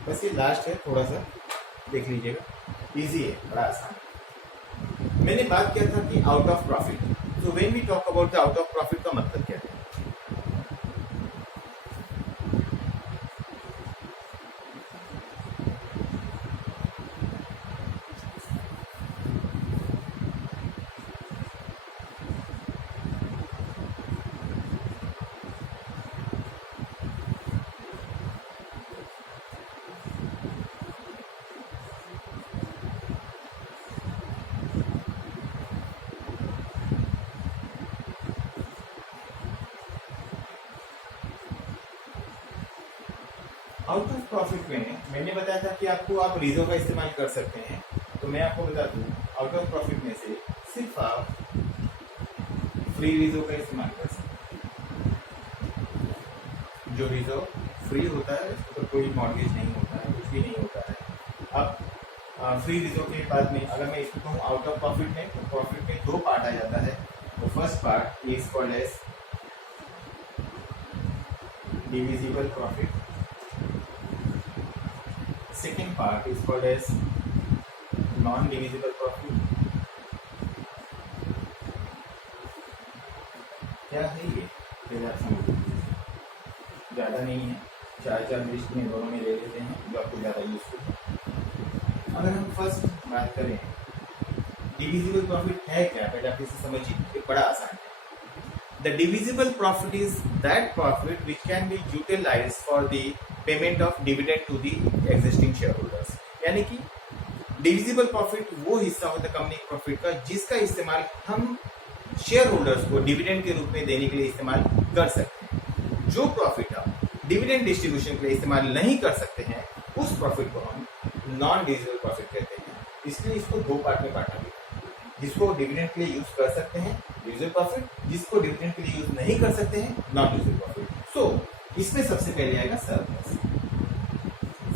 बस ये लास्ट है, थोड़ा सा देख लीजिएगा, इजी है, बड़ा आसान। मैंने बात किया था कि आउट ऑफ प्रॉफिट। तो when we talk about the out of profit का मतलब क्या है? आउट ऑफ प्रॉफिट में मैंने बताया था कि आपको आप रिजर्व का इस्तेमाल कर सकते हैं। तो मैं आपको बता दूं, आउट ऑफ प्रॉफिट में से सिर्फ आप फ्री रिजर्व का इस्तेमाल कर सकते हैं। जो रिजर्व फ्री होता है उस पर कोई मॉर्गेज नहीं होता है, कुछ भी नहीं होता है। अब फ्री रिजर्व के बाद में अगर मैं इसको कहूँ आउट ऑफ प्रॉफिट में, तो प्रॉफिट में दो पार्ट आ जाता है। तो first part is called as divisible profit, second part is called as non-divisible profit। क्या है ये? पहले आप समझ लीजिए, ज़्यादा नहीं है, चार लिस्ट में दोनों में ले लेते हैं जो आपको ज़्यादा यूजफुल है। अगर हम फर्स्ट बात करें डिविजिबल प्रॉफिट है क्या, पहले आप इसे समझिए, ये बड़ा आसान है। The divisible profit is that profit which can be utilized for the payment of dividend to the existing share holders. यानी कि डिविजिबल प्रॉफिट वो हिस्सा होता है कंपनी प्रॉफिट का जिसका इस्तेमाल हम शेयर होल्डर्स को डिविडेंड के रूप में देने के लिए इस्तेमाल कर सकते हैं। जो प्रॉफिट आप डिविडेंड डिस्ट्रीब्यूशन के लिए इस्तेमाल नहीं कर सकते हैं, उस प्रॉफिट को हम नॉन डिविजिबल प्रॉफिट कहते हैं। इसलिए इसको दो पार्ट में बांटा गया, जिसको डिविडेंड के लिए यूज कर सकते हैं डिविजिबल प्रॉफिट, जिसको डिविडेंड के लिए यूज नहीं कर सकते हैं नॉन डिविजिबल प्रॉफिट। सो इसमें सबसे पहले आएगा सरप्लस।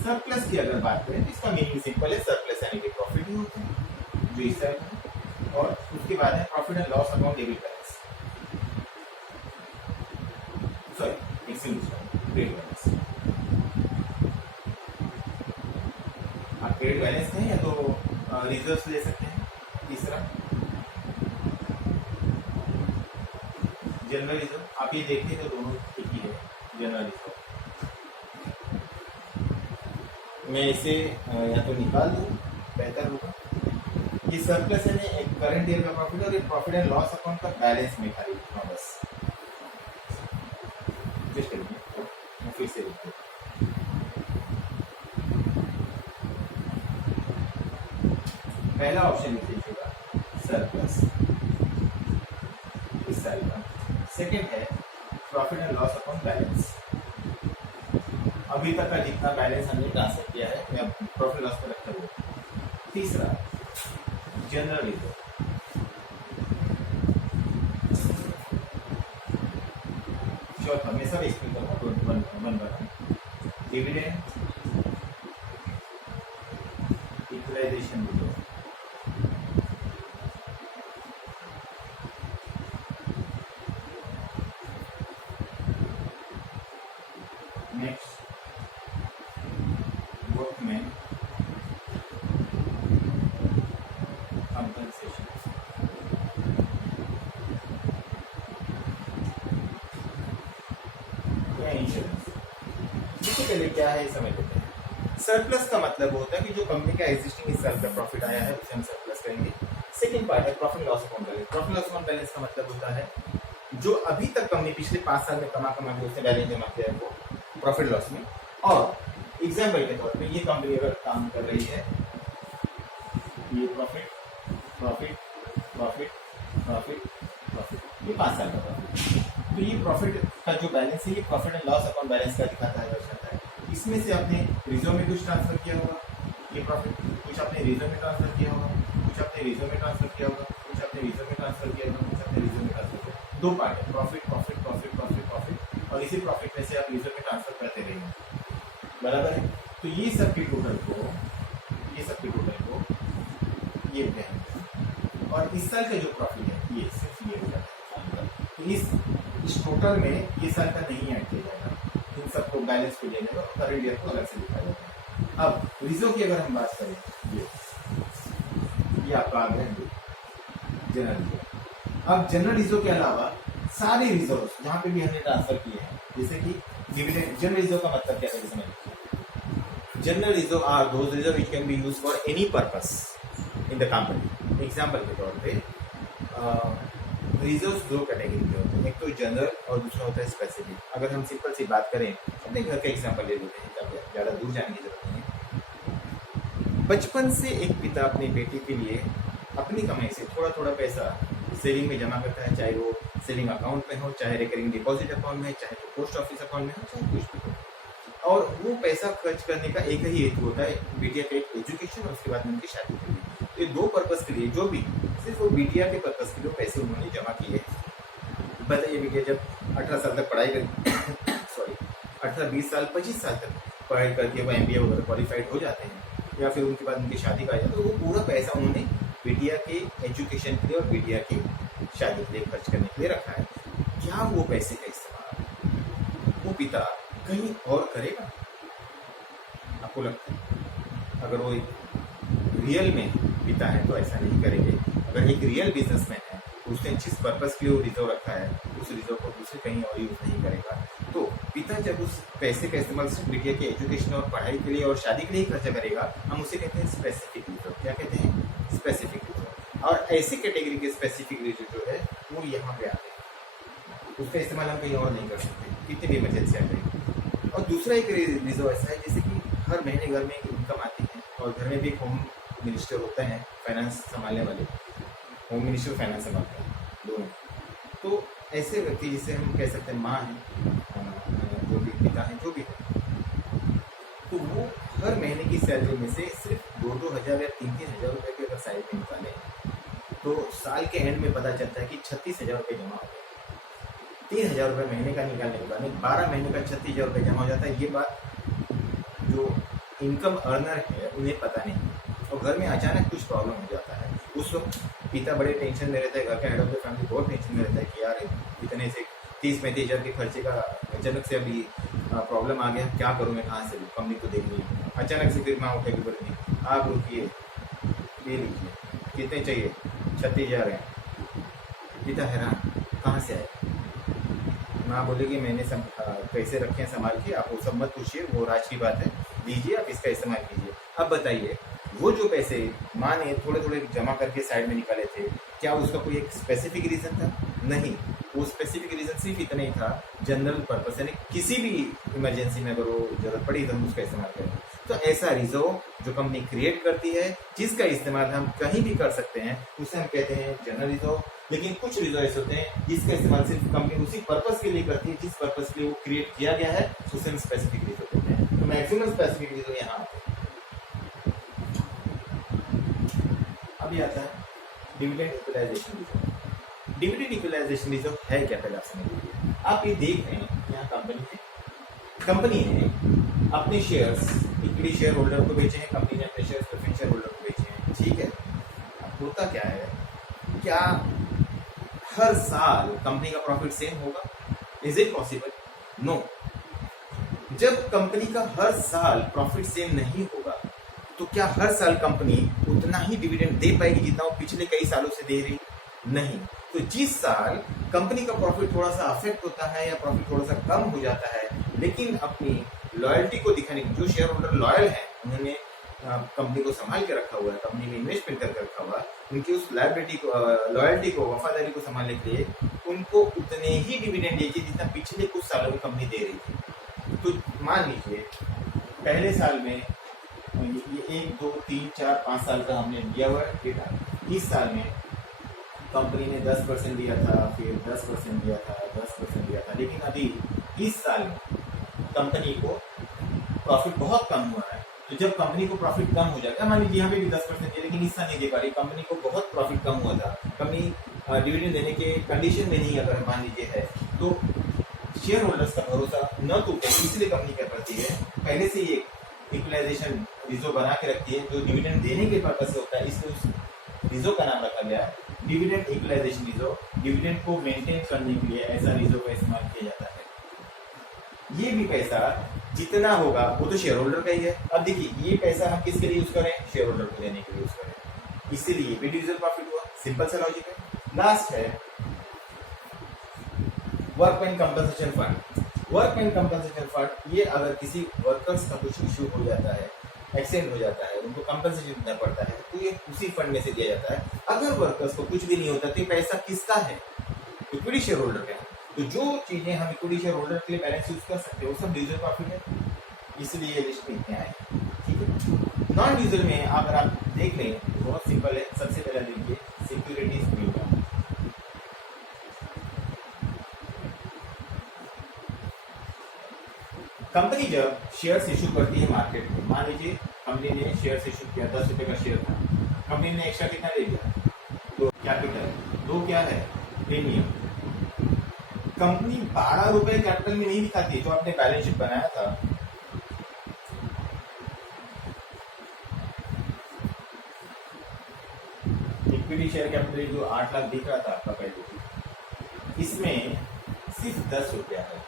सरप्लस की अगर बात करें तो इसका मीनिंग सिंपल है, सरप्लस यानी कि प्रॉफिट ही होता है जो इस तरह है। और उसके बाद है profit and loss account debit balance, sorry credit balance. आप क्रेडिट बैलेंस हैं या तो रिजर्व्स ले सकते हैं। तीसरा जनरल रिजर्व, आप ये देखिए तो दोनों एक ही है। जनरल रिजर्व मैं इसे या तो निकाल दूं, बेहतर होगा। ये सरप्लस है ना, एक करंट ईयर का प्रॉफिट और एक प्रॉफिट एंड लॉस अकाउंट का बैलेंस में खाली लिखना बस। जस्ट मैं फिर से लिखता हूं। पहला ऑप्शन लिख लीजिएगा सरप्लस इस साल का। सेकेंड है profit and loss account balance, अभी तक का जितना बैलेंस हमने ट्रांसफर किया है मैं प्रॉफिट लॉस पर रखता हूँ। तीसरा जनरल रिजर्व, चौथा मैं सब एक्सप्लेन करूँगा dividend equalization reserve. Next workman compensation. Insurance. इससे पहले क्या है समझ लेते हैं। सरप्लस का मतलब होता है कि जो कंपनी का एग्जिस्टिंग इस साल का प्रॉफिट आया है उसे हम सरप्लस करेंगे। सेकेंड पार्ट है profit loss account balance. Profit loss account balance का मतलब होता है जो अभी तक कंपनी पिछले 5 साल में कमा के उसने बैलेंस जमा किया है वो प्रॉफिट लॉस में। और एग्जाम्पल के तौर पे ये कंपनी अगर काम कर रही है, ये profit profit profit profit profit, ये 5 साल का प्रॉफिट। तो ये प्रॉफिट का जो बैलेंस है ये profit and loss account balance का दिखाता है, दर्शाता है। इसमें से आपने रिजर्व में कुछ ट्रांसफर किया होगा, ये प्रॉफिट कुछ आपने रिजर्व में ट्रांसफर किया होगा, कुछ आपने रिजर्व में ट्रांसफर किया होगा, कुछ आपने रिजर्व में ट्रांसफर किया होगा, कुछ आपने रिजर्व में ट्रांसफर किया। दो पार्ट है, profit profit profit profit profit, और इसी प्रॉफिट में से आप रिजर्व में ट्रांसफर करते रहेंगे, बराबर है। तो ये सब की टोटल को ये कहेंगे। और इस साल का जो प्रॉफिट है ये सिर्फ ये हो जाता है। तो इस टोटल में ये साल का नहीं ऐड किया जाएगा, इन सबको बैलेंस को लेने का करंट ईयर को अलग से लिखा जाता है। अब रिजर्व की अगर हम बात करें, ये आपका आ गया जनरल रिजर्व। अब जनरल रिजर्व के अलावा सारे रिजर्व जहां पे भी हमने ट्रांसफर किए हैं, जैसे कि डिविडेंड, जनरल रिजर्व का मतलब क्या है समझ। General reserve are those reserve which can be used for any purpose in the company. Example के तौर पे रिजर्व दो कैटेगरी के होते हैं, एक तो जनरल और दूसरा होता है स्पेसिफिक। अगर हम सिंपल सी बात करें, अपने घर का एग्जांपल ले लेते हैं, ज़्यादा दूर जाने की जरूरत नहीं है। बचपन से एक पिता अपनी बेटी के लिए अपनी कमाई से थोड़ा थोड़ा पैसा सेविंग में जमा करता है, चाहे वो सेविंग अकाउंट में हो, चाहे रिकरिंग डिपॉजिट अकाउंट में, चाहे वो पोस्ट ऑफिस अकाउंट में हो, चाहे कुछ भी हो। और वो पैसा खर्च करने का एक ही हेतु होता है, बिटिया का एक एजुकेशन और उसके बाद में उनकी शादी के लिए। तो ये दो पर्पस के लिए, जो भी सिर्फ वो बिटिया के पर्पस के लिए पैसे उन्होंने जमा किए। बताइए बिटिया जब 18 साल तक पढ़ाई कर सॉरी 18, 20 साल, 25 साल तक पढ़ाई करके वो MBA वगैरह क्वालिफाइड हो जाते हैं, या फिर उनके बाद उनकी शादी का आ जाता है, तो वो पूरा पैसा उन्होंने बिटिया के एजुकेशन के लिए और बिटिया की शादी के लिए खर्च करने के लिए रखा है। क्या वो पैसे का इस्तेमाल वो पिता कहीं और करेगा? आपको लगता है? अगर वो रियल में पिता है तो ऐसा नहीं करेंगे। अगर एक रियल बिजनेसमैन है तो उसने जिस पर्पस के लिए वो रिजर्व रखा है, उस रिजर्व को दूसरे कहीं और यूज नहीं करेगा। तो पिता जब उस पैसे का इस्तेमाल सिर्फ बिटिया के एजुकेशन और पढ़ाई के लिए और शादी के लिए ही खर्चा करेगा, हम उसे कहते हैं स्पेसिफिक रिजर्व। क्या कहते हैं? Specific reserve. और ऐसी कैटेगरी के स्पेसिफिक रिजर्व जो है वो यहाँ पे आते हैं, उसका इस्तेमाल हम कहीं और नहीं कर सकते, कितनी भी इमरजेंसी आ जाएगी। और दूसरा एक रिजर्व ऐसा है जैसे कि हर महीने घर में एक इनकम आती है, और घर में भी एक होम मिनिस्टर होता है, फाइनेंस संभालने वाले, होम मिनिस्टर फाइनेंस संभालते हैं दोनों। तो ऐसे व्यक्ति जिसे हम कह सकते हैं माँ है, जो भी पिता है, जो भी है, तो वो हर महीने की सैलरी में से सिर्फ 2-2 हज़ार या 3-3 हज़ार रुपये के अगर साइड में निकालें तो साल के एंड में पता चलता है कि 36,000 रुपये जमा हो गए। 3,000 रुपये महीने का निकालने के बाद 12 महीने का 36,000 रुपये जमा हो जाता है। ये बात जो इनकम अर्नर है उन्हें पता नहीं, और घर में अचानक कुछ प्रॉब्लम हो जाता है। उस वक्त पिता बड़े टेंशन में रहता है, घर का हेड ऑफ द फैमिली बहुत टेंशन में रहता है कि यार इतने से 30-35 हज़ार के खर्चे का अचानक से अभी प्रॉब्लम आ गया, क्या करूँ मैं, कहाँ से कंपनी को देखनी है। अचानक से फिर माँ उठेगी, बोलेगी आप रुकिए, ये लीजिए, कितने चाहिए? 36,000 है। पिता हैरान, कहाँ से आए? माँ बोलेगी मैंने पैसे रखे हैं संभाल के, आप वो सब मत पूछिए, वो राज की बात है, लीजिए आप इसका इस्तेमाल कीजिए। अब बताइए, वो जो पैसे माँ ने थोड़े थोड़े जमा करके साइड में निकाले थे, क्या उसका कोई एक स्पेसिफिक रीज़न था? नहीं, वो स्पेसिफिक रीज़न सिर्फ इतना ही था, जनरल पर्पस, यानी किसी भी इमरजेंसी में अगर वो जरूरत पड़ी तो हम उसका इस्तेमाल करेंगे। तो ऐसा रिजर्व जो कंपनी क्रिएट करती है, जिसका इस्तेमाल हम कहीं भी कर सकते हैं, उसे हम कहते हैं जनरल रिजर्व। लेकिन कुछ रिजर्व ऐसे होते हैं जिसका इस्तेमाल सिर्फ कंपनी उसी पर्पस के लिए करती है जिस पर्पस के लिए वो क्रिएट किया गया है, उसे हम स्पेसिफिक रिजर्व कहते हैं। तो मैक्सिमम स्पेसिफिक रिजर्व यहाँ आते हैं। अभी आता है dividend equalization reserve. Dividend equalization reserve है क्या, पहले आप समझ लीजिए। आप ये देख रहे हैं, यहाँ कंपनी ने अपने शेयर्स इक्विटी शेयर होल्डर को बेचे हैं, कंपनी ने अपने शेयर्स प्रेफरेंस शेयर होल्डर को बेचे हैं, ठीक है। अब होता क्या है, क्या हर साल कंपनी का प्रॉफिट सेम होगा? Is it possible? नो। जब कंपनी का हर साल प्रॉफिट सेम नहीं होगा तो क्या हर साल कंपनी उतना ही डिविडेंड दे पाएगी जितना वो पिछले कई सालों से दे रही? नहीं। तो जिस साल कंपनी का प्रॉफिट थोड़ा सा अफेक्ट होता है या प्रॉफिट थोड़ा सा कम हो जाता है, लेकिन अपनी लॉयल्टी को दिखाने के, जो शेयर होल्डर लॉयल है, उन्होंने कंपनी को संभाल के रखा हुआ है, कंपनी में इन्वेस्टमेंट करके रखा हुआ है, उनकी उस लायबिलिटी को, लॉयल्टी को, वफादारी को संभालने के लिए उनको उतने ही डिविडेंड दीजिए जितना पिछले कुछ सालों में कंपनी दे रही थी। तो मान लीजिए पहले साल में ये 1, 2, 3, 4, 5 साल का हमने दिया हुआ है डेटा। इस साल में कंपनी ने 10% दिया था, फिर 10% दिया था, 10% दिया था, लेकिन अभी इस साल में कंपनी को प्रॉफिट बहुत कम हुआ है। तो जब कंपनी को प्रॉफिट कम हो जाएगा, मान लीजिए यहाँ पे भी 10% दिया, लेकिन इस साल नहीं दे पा रही, कंपनी को बहुत प्रॉफिट कम हुआ था, कंपनी डिविडेंड देने के कंडीशन में नहीं अगर मान लीजिए है, तो शेयर होल्डर्स का भरोसा न टूटे, इसलिए कंपनी क्या करती है, पहले से ही इक्वलाइजेशन रिजर्व बना के रखती है जो डिविडेंड देने के पर्पज से होता है, इसलिए उस रिजर्व का नाम रखा गया है डिविडेंड इक्वलाइजेशन रिजर्व। डिविडेंड को मेंटेन करने के लिए ऐसा रिजर्व का इस्तेमाल किया जाता है। ये भी पैसा जितना होगा वो तो शेयर होल्डर का ही है। अब देखिए ये पैसा हम किसके लिए यूज करें, शेयर होल्डर को देने के लिए यूज करें, इसीलिए भी डिविजिबल प्रॉफिट हुआ। सिंपल सा लॉजिक है। लास्ट है workman compensation fund. Workman compensation fund, ये अगर किसी वर्कर्स का कुछ इश्यू हो जाता है, एक्सीडेंट हो जाता है, उनको कंपनसेशन देना पड़ता है, तो ये उसी फंड में से दिया जाता है। अगर वर्कर्स को कुछ भी नहीं होता तो ये पैसा किसका है, इक्विटी शेयर होल्डर का है। तो जो चीजें हम इक्विटी शेयर होल्डर के लिए बैलेंस यूज कर सकते हैं वो सब डिविजिबल प्रॉफिट है, इसलिए ये लिस्ट में इतने आए। ठीक है। नॉन डिविजिबल में अगर आप देख लें तो बहुत सिंपल है। सबसे पहले देखिए सिक्योरिटीज व्यू का। कंपनी जब शेयर्स इशू करती है मार्केट में, मान लीजिए कंपनी ने शेयर्स इशू किया, 10 रुपए का शेयर था, कंपनी ने एक्स्ट्रा कितना दे दिया, तो कैपिटल, दो क्या है, प्रीमियम। कंपनी 12 रुपए कैपिटल में नहीं दिखाती है, जो आपने बैलेंस शीट बनाया था, इक्विटी शेयर कैपिटल जो 8 लाख दिख रहा था आपका पहले, इसमें सिर्फ 10 रुपया है।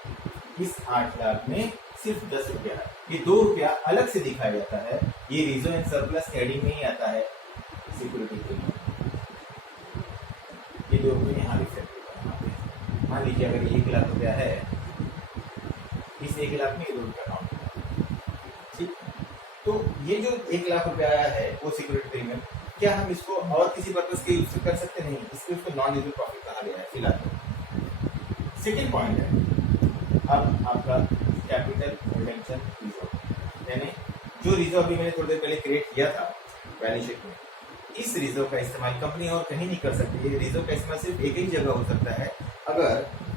इस 8 लाख में सिर्फ 10 रुपया है। ये 2 रुपया अलग से दिखाया जाता है, ये रिजर्व एंड सरप्लस हेडिंग में ही आता है सिक्योरिटी के लिए। ये 2 रुपये यहाँ लिख सकते हैं। मान लीजिए अगर 1 लाख रुपया है, इस 1 लाख में ये 2 रुपया काउंट होगा। ठीक, तो ये जो 1 लाख रुपया आया है वो सिक्योरिटी प्रीमियम, क्या हम इसको और किसी पर्पज के यूज कर सकते नहीं, इसलिए उसको नॉन डिविजिबल प्रॉफिट कहा गया है फिलहाल। सेकेंड पॉइंट है अब आपका कैपिटल रिडेम्पशन रिजर्व, यानी जो रिजर्व अभी मैंने थोड़ी देर पहले क्रिएट किया था बैलेंस शीट में, इस रिजर्व का इस्तेमाल कंपनी और कहीं नहीं कर सकती। ये रिजर्व का इस्तेमाल सिर्फ एक ही जगह हो सकता है, अगर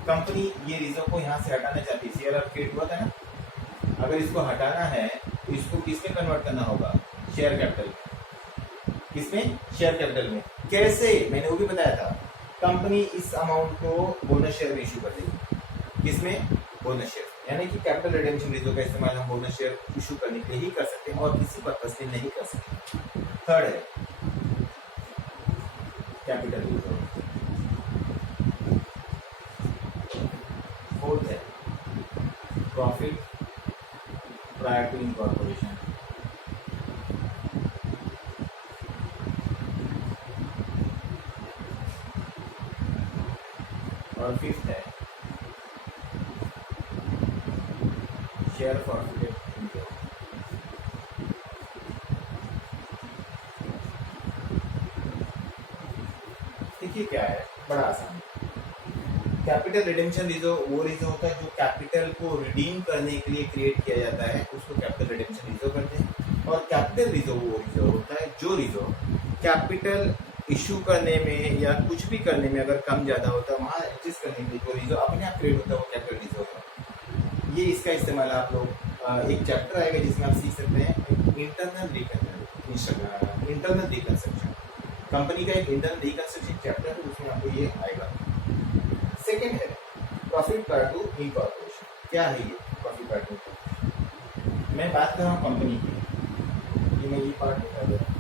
कंपनी ये रिजर्व को यहाँ से हटाना चाहती है। सीआरआर क्रिएट हुआ था ना, अगर इसको हटाना है तो इसको किसमें कन्वर्ट करना होगा, शेयर कैपिटल। किसमें, शेयर कैपिटल में। कैसे, मैंने वो भी बताया था। कंपनी इस अमाउंट को बोनस शेयर में इशू कर देगी, किसमें, बोनस शेयर, यानी कि कैपिटल रिडेम्पशन रिजर्व का इस्तेमाल हम बोनस शेयर इशू करने के लिए ही कर सकते हैं और किसी पर्पज से नहीं कर सकते। थर्ड है कैपिटल रिजर्व। फोर्थ है प्रॉफिट प्रायर टू इनकॉर्पोरेशन। और फिफ्थ है शेयर फॉरफिटेड। देखिए क्या है, बड़ा आसान। कैपिटल रिडेम्पशन रिजर्व वो रिजर्व होता है जो कैपिटल को रिडीम करने के लिए क्रिएट किया जाता है, उसको कैपिटल रिडेम्पशन रिजर्व कहते हैं। और कैपिटल रिजर्व वो रिजर्व होता है जो रिजर्व कैपिटल इशू करने में या कुछ भी करने में अगर कम ज्यादा होता है, वहां एडजस्ट करने के लिए जो रिजर्व अपने आप क्रिएट होता है वो कैपिटल रिजर्व होता है। ये इसका इस्तेमाल आप लोग एक चैप्टर आएगा जिसमें आप सीख सकते हैं इंटरनल रिकंस्ट्रक्शन। कंपनी का एक इंटरनल रिकंस्ट्रक्शन चैप्टर है, उसमें आपको ये आएगा। सेकेंड है प्रॉफिट प्रायर टू इनकॉर्पोरेशन। क्या है ये प्रॉफिट प्रायर टू, मैं बात कर रहा हूँ कंपनी की, ये मैं ये पार्ट बता दे रहा हूँ।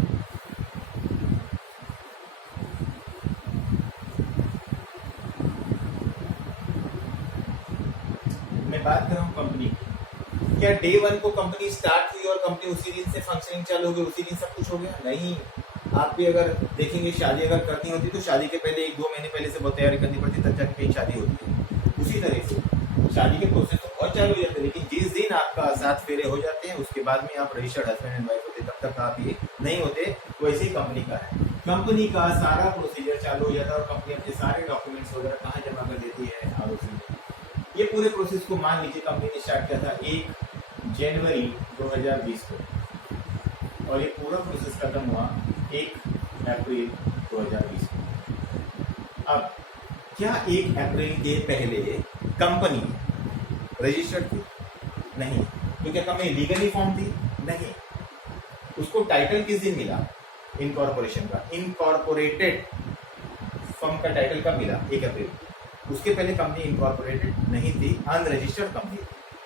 मैं बात कर रहा हूँ कंपनी की। क्या डे 1 को कंपनी स्टार्ट हुई और कंपनी उसी दिन से फंक्शनिंग चालू हो गई, उसी दिन सब कुछ हो गया? नहीं। आप भी अगर देखेंगे, शादी अगर करनी होती तो शादी के पहले 1-2 महीने पहले से बहुत तैयारी करनी पड़ती, तब जाके कहीं शादी होती है। उसी तरह से शादी के प्रोसेस तो बहुत चालू हो जाते हैं, लेकिन जिस दिन आपका 7 फेरे हो जाते हैं उसके बाद में आप रजिस्टर्ड हस्बैंड एंड वाइफ होते, तब तक आप ये नहीं होते। वैसे ही कंपनी का है, कंपनी का सारा प्रोसीजर चालू हो जाता है और कंपनी अपने सारे डॉक्यूमेंट्स वगैरह कहाँ जमा कर देती है, और ये पूरे प्रोसेस को मान लीजिए कंपनी ने स्टार्ट किया था 1 जनवरी 2020 को, और ये पूरा प्रोसेस खत्म हुआ 1 अप्रैल 2020 को। अब क्या 1 अप्रैल के पहले कंपनी रजिस्टर्ड थी? नहीं। तो क्या कंपनी लीगली फॉर्म थी? नहीं। उसको टाइटल किस दिन मिला, इनकॉर्पोरेशन का, इनकॉर्पोरेटेड फर्म का टाइटल कब मिला, 1 अप्रैल। उसके पहले कंपनी इनकॉर्पोरेटेड नहीं थी, अनरजिस्टर्ड कंपनी,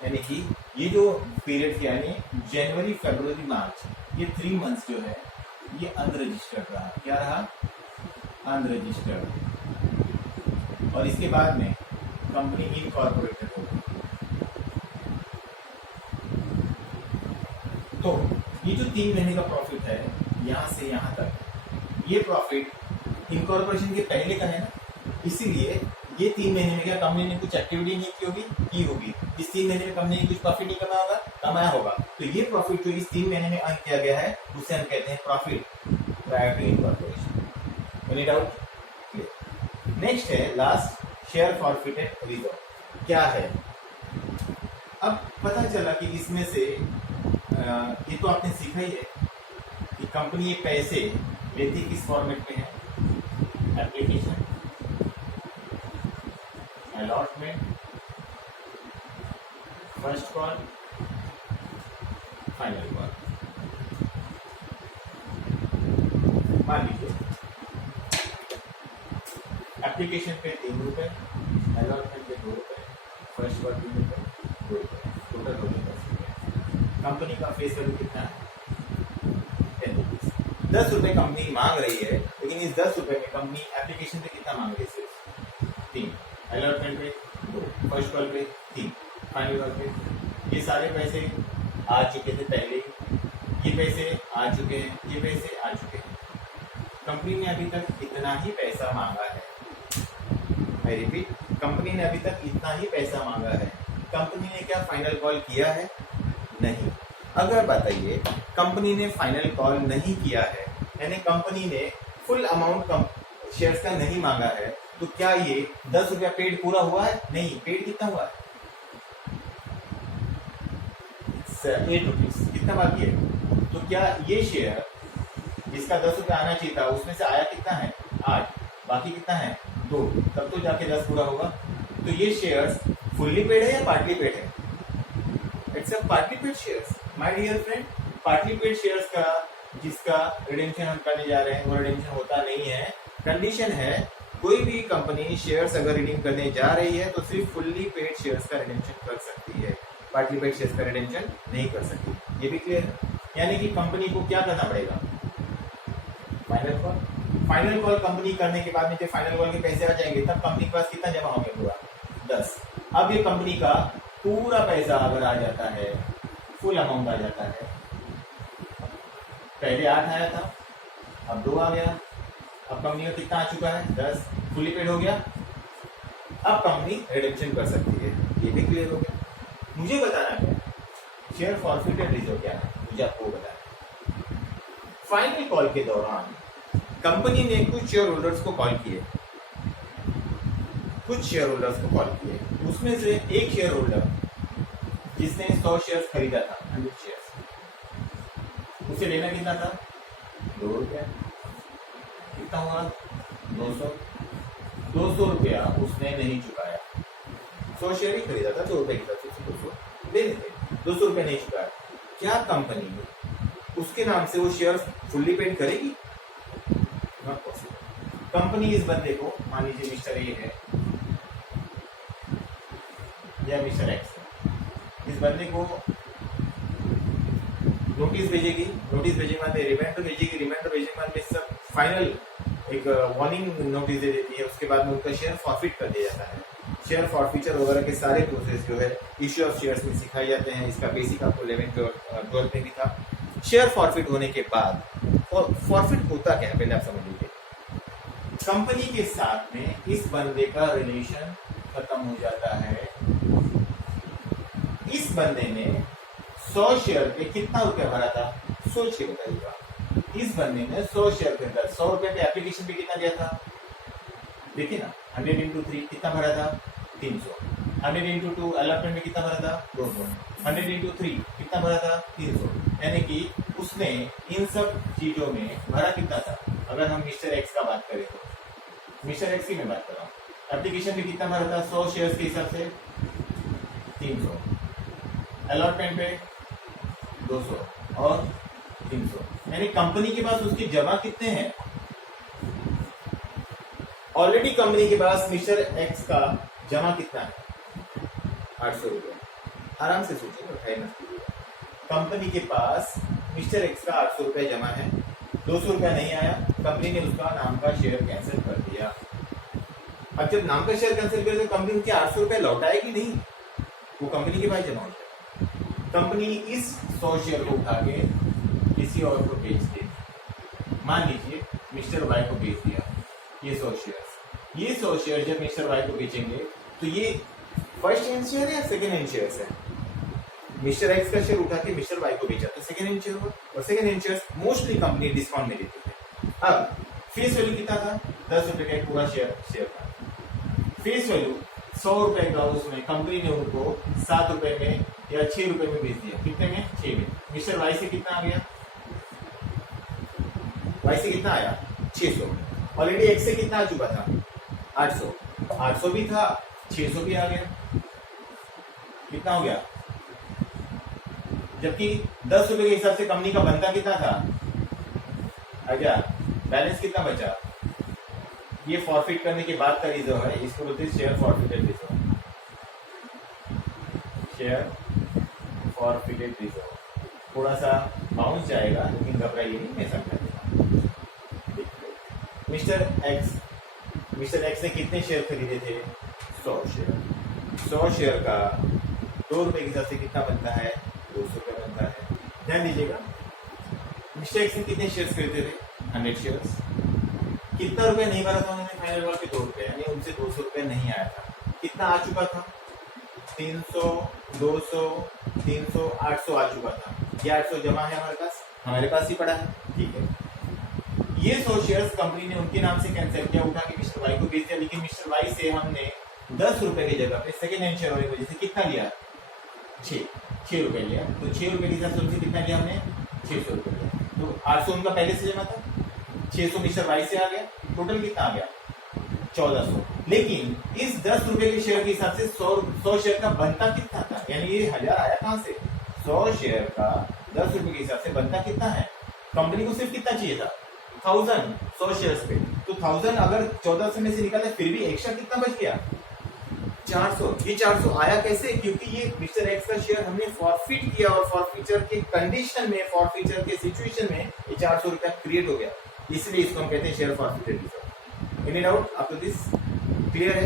यानी कि ये जो पीरियड किया, यानी जनवरी फरवरी मार्च, ये 3 मंथ्स जो है ये अनरजिस्टर्ड रहा। क्या रहा, अनरजिस्टर्ड। और इसके बाद में कंपनी इनकॉर्पोरेटेड हो गई। तो ये जो 3 महीने का प्रॉफिट है यहाँ से यहाँ तक, ये प्रॉफिट इनकॉर्पोरेशन के पहले का है ना, इसीलिए ये 3 महीने में क्या कंपनी ने कुछ एक्टिविटी नहीं की होगी, इस 3 महीने में कंपनी ने कुछ प्रॉफिट नहीं कमाया होगा, तो ये प्रॉफिट जो इस 3 महीने में अर्न किया गया है उसे हम कहते हैं profit prior to incorporation. Any doubt? Next है लास्ट, शेयर फॉरफिटेड रिजर्व क्या है। अब पता चला कि इसमें से ये तो आपने सीखा ही है कि कंपनी ये पैसे लेती किस फॉर्मेट में है, application, allotment, first call, final call. मान लीजिए एप्लीकेशन पे 3 रुपए, अलॉटमेंट पे 2 रुपए, फर्स्ट कॉल 3 रुपए, 2 रुपए, टोटल हो गया 10 रुपए। कंपनी का फेस वैल्यू कितना है? 10 रुपीज। 10 रुपए कंपनी मांग रही है, लेकिन इस 10 रुपए में कंपनी एप्लीकेशन पे कितना मांग रही है? सिर्फ 3, अलॉटमेंट पे 2, फर्स्ट कॉल पे 3, फाइनल कॉल पे। ये सारे पैसे आ चुके थे पहले ही, ये पैसे आ चुके हैं, ये पैसे आ चुके हैं। कंपनी ने अभी तक इतना ही पैसा मांगा है। आई रिपीट, कंपनी ने अभी तक इतना ही पैसा मांगा है। कंपनी ने क्या फाइनल कॉल किया है? नहीं। अगर बताइए कंपनी ने फाइनल कॉल नहीं किया है, यानी कंपनी ने फुल अमाउंट शेयर्स का नहीं मांगा है, तो क्या ये 10 रुपया पेड पूरा हुआ है? नहीं। पेड कितना हुआ है? 8 रुपीज। कितना बाकी है? तो क्या ये शेयर जिसका 10 रुपया आना चाहिए था उसमें से आया कितना है? 8। बाकी कितना है? 2। तब तो जाके 10 पूरा होगा। तो ये शेयर्स फुल्ली पेड है या पार्टली पेड है? It's a partly paid shares my dear friend. Partly paid shares का जिसका रिडेम्पशन हम करने जा रहे हैं वो रिडेम्पशन होता नहीं है। कंडीशन है कोई भी कंपनी शेयर्स अगर रिडीम करने जा रही है तो सिर्फ फुल्ली पेड शेयर्स का रिडेम्पशन कर सकती है, पार्टली पेड शेयर्स का रिडेम्पशन नहीं कर सकती। ये भी क्लियर है? यानी कि कंपनी को क्या करना पड़ेगा? Final call. Final call company करने के बाद में जब फाइनल कॉल के पैसे आ जाएंगे तब कंपनी के पास कितना जमा होंगे? पूरा 10। अब ये कंपनी का पूरा पैसा अगर आ जाता है, फुल अमाउंट आ जाता है, पहले 8 आया था, अब 2 आ गया, अब कंपनी का कितना आ चुका है? 10। फुली पेड हो गया। अब कंपनी रिडेम्पशन कर सकती है। ये भी क्लियर हो गया। मुझे बताना क्या शेयर फॉरफिटेड रिजर्व क्या है, मुझे आपको बताना। फाइनल कॉल के दौरान कंपनी ने कुछ शेयर होल्डर्स को कॉल किए, कुछ शेयर होल्डर्स को कॉल किए, उसमें से एक शेयर होल्डर जिसने 100 शेयर्स खरीदा था, 100 शेयर्स, उसे लेना कितना था? 2 रुपया। कितना हुआ? 200। 200 रुपया उसने नहीं चुकाया। 100 शेयर ही खरीदा था, 2 रुपए की तरफ से 200 दे देते, 200 रुपया नहीं चुकाया। क्या कंपनी उसके नाम से वो शेयर फुल्ली पेड करेगी? Not possible. कंपनी इस बंदे को, मान लीजिए मिस्टर ए है या मिस्टर एक्स है, इस बंदे को नोटिस भेजेगी, नोटिस भेजने के बाद रिमाइंडर भेजेगी, रिमाइंडर भेजने के बाद में सब फाइनल एक वार्निंग नोटिस दे देती है। उसके बाद में उनका शेयर फॉरफिट कर दिया जाता है। शेयर फॉरफिचर वगैरह के सारे प्रोसेस जो है इश्यू ऑफ शेयर्स में सिखाए जाते हैं। इसका बेसिक आपको 11th और 12th में भी था। शेयर फॉरफिट होने के बाद फॉरफिट होता क्या है पहले आप समझ लीजिए। कंपनी के साथ में इस बंदे का रिलेशन खत्म हो जाता है। इस बंदे ने 100 शेयर पे कितना रुपया भरा था? सोच के बताइएगा। इस बंदे ने 100 शेयर के अंदर 100 रुपए पे एप्लीकेशन पे कितना दिया था? देखिए ना, 100 into 3 कितना भरा था? 300। 100 into 2 अलॉटमेंट में कितना भरा था? 200। 100 into 3 कितना भरा था? 300। यानी कि उसने इन सब चीजों में भरा कितना था? अगर हम मिस्टर एक्स का बात करें तो मिस्टर एक्स की मैं बात कर रहा हूँ। एप्लीकेशन में कितना भरा था? 100 शेयर्स के हिसाब से 300, अलॉटमेंट पे 200 और 300। यानी कंपनी के पास उसकी जमा कितने हैं? ऑलरेडी कंपनी के पास मिस्टर एक्स का जमा कितना है? 800 रुपए। आराम से सोचिए, कंपनी के पास मिस्टर एक्स का 800 रुपए जमा है, 200 रुपया नहीं आया, कंपनी ने उसका नाम का शेयर कैंसिल कर दिया। अब जब नाम का शेयर कैंसिल कर दिया तो कंपनी उनके 800 रुपए लौटाएगी नहीं, वो कंपनी के पास जमा हो जाएगा। कंपनी इस 100 शेयर को उठा के किसी और को बेच दे। मान लीजिए मिस्टर वाई को बेच दिया ये 100 शेयर। ये 100 शेयर जब मिस्टर वाई को बेचेंगे तो ये फर्स्ट हैंड शेयर या सेकेंड हैंड शेयर है? मिस्टर एक्स का शेयर उठा के मिस्टर वाई को बेचा तो सेकेंड हैंड शेयर हुआ, और second hand share mostly company discount में देती है। अब फेस वैल्यू कितना था? 10 रुपए का एक पूरा शेयर था। फेस वैल्यू 100 रुपए का, उसमें कंपनी ने उनको 7 रुपए में या 6 रुपए में बेच दिया। कितने में? 6 में। मिस्टर वाई से कितना आ गया? वाई से कितना आया? 600। ऑलरेडी एक्स से कितना आ चुका था? 800। 800 भी था, 600 भी आ गया। कितना हो गया? जबकि 10 रुपए के हिसाब से कंपनी का बनता कितना था? आजा, बैलेंस कितना बचा? ये फॉरफिट करने के बाद का रिजर्व है, इसको बोलते हैं share forfeited reserve. Share forfeited reserve थोड़ा सा बाउंस जाएगा, लेकिन घबराइए नहीं, मैं समझा देता। मिस्टर एक्स ने कितने शेयर खरीदे थे? 100 शेयर। 100 शेयर का 2 रुपए के हिसाब से कितना बनता है? 200 रुपये बनता है। ध्यान दीजिएगा, मिस्टर एक्स ने कितने शेयर्स खरीदे थे? 100 शेयर्स। कितना रुपए नहीं भरा था उन्होंने फाइनल वॉल पे? 2 रुपए, यानी उनसे 200 रुपए नहीं आया था। कितना आ चुका था? 300, 200, 300, 800 आ चुका था। ये 800 जमा है हमारे पास ही पड़ा है, ठीक है। ये 100 शेयर्स कंपनी ने उनके नाम से कैंसिल किया, उठा के मिस्टर वाई को बेच दिया। लेकिन मिस्टर वाई से हमने 10 रुपए की जगह पे सेकेंड हैंड शेयर वाली वजह से कितना लिया? 6 रुपए लिया। तो 6 रुपए के हिसाब से उनसे कितना लिया हमने? 600 रुपए लिया। तो 800 उनका पहले से जमा था, 600 मिस्टर वाई से आ गया, टोटल कितना आ गया? 1400। लेकिन इस 10 रुपए के शेयर के हिसाब से 100 शेयर का बनता कितना था? यानी ये 1000 आया कहां से? 100 शेयर का 10 रुपए के हिसाब से बनता कितना है? कंपनी को सिर्फ कितना चाहिए था? 1000 100 शेयर्स पे। तो 1000 अगर 1400 में से निकाले फिर भी एक्स्ट्रा कितना बच गया? 400। ये 400 आया कैसे? क्योंकि ये मिस्टर एक्स का शेयर हमने फॉरफिट किया, और फॉरफिचर के कंडीशन में, फॉरफिचर के सिचुएशन में ये 400 रुपया क्रिएट हो गया। इसलिए इसको हम कहते हैं share forfeited reserve. Any doubt up to this? Clear है?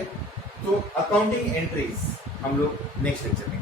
तो अकाउंटिंग एंट्रीज हम लोग नेक्स्ट लेक्चर में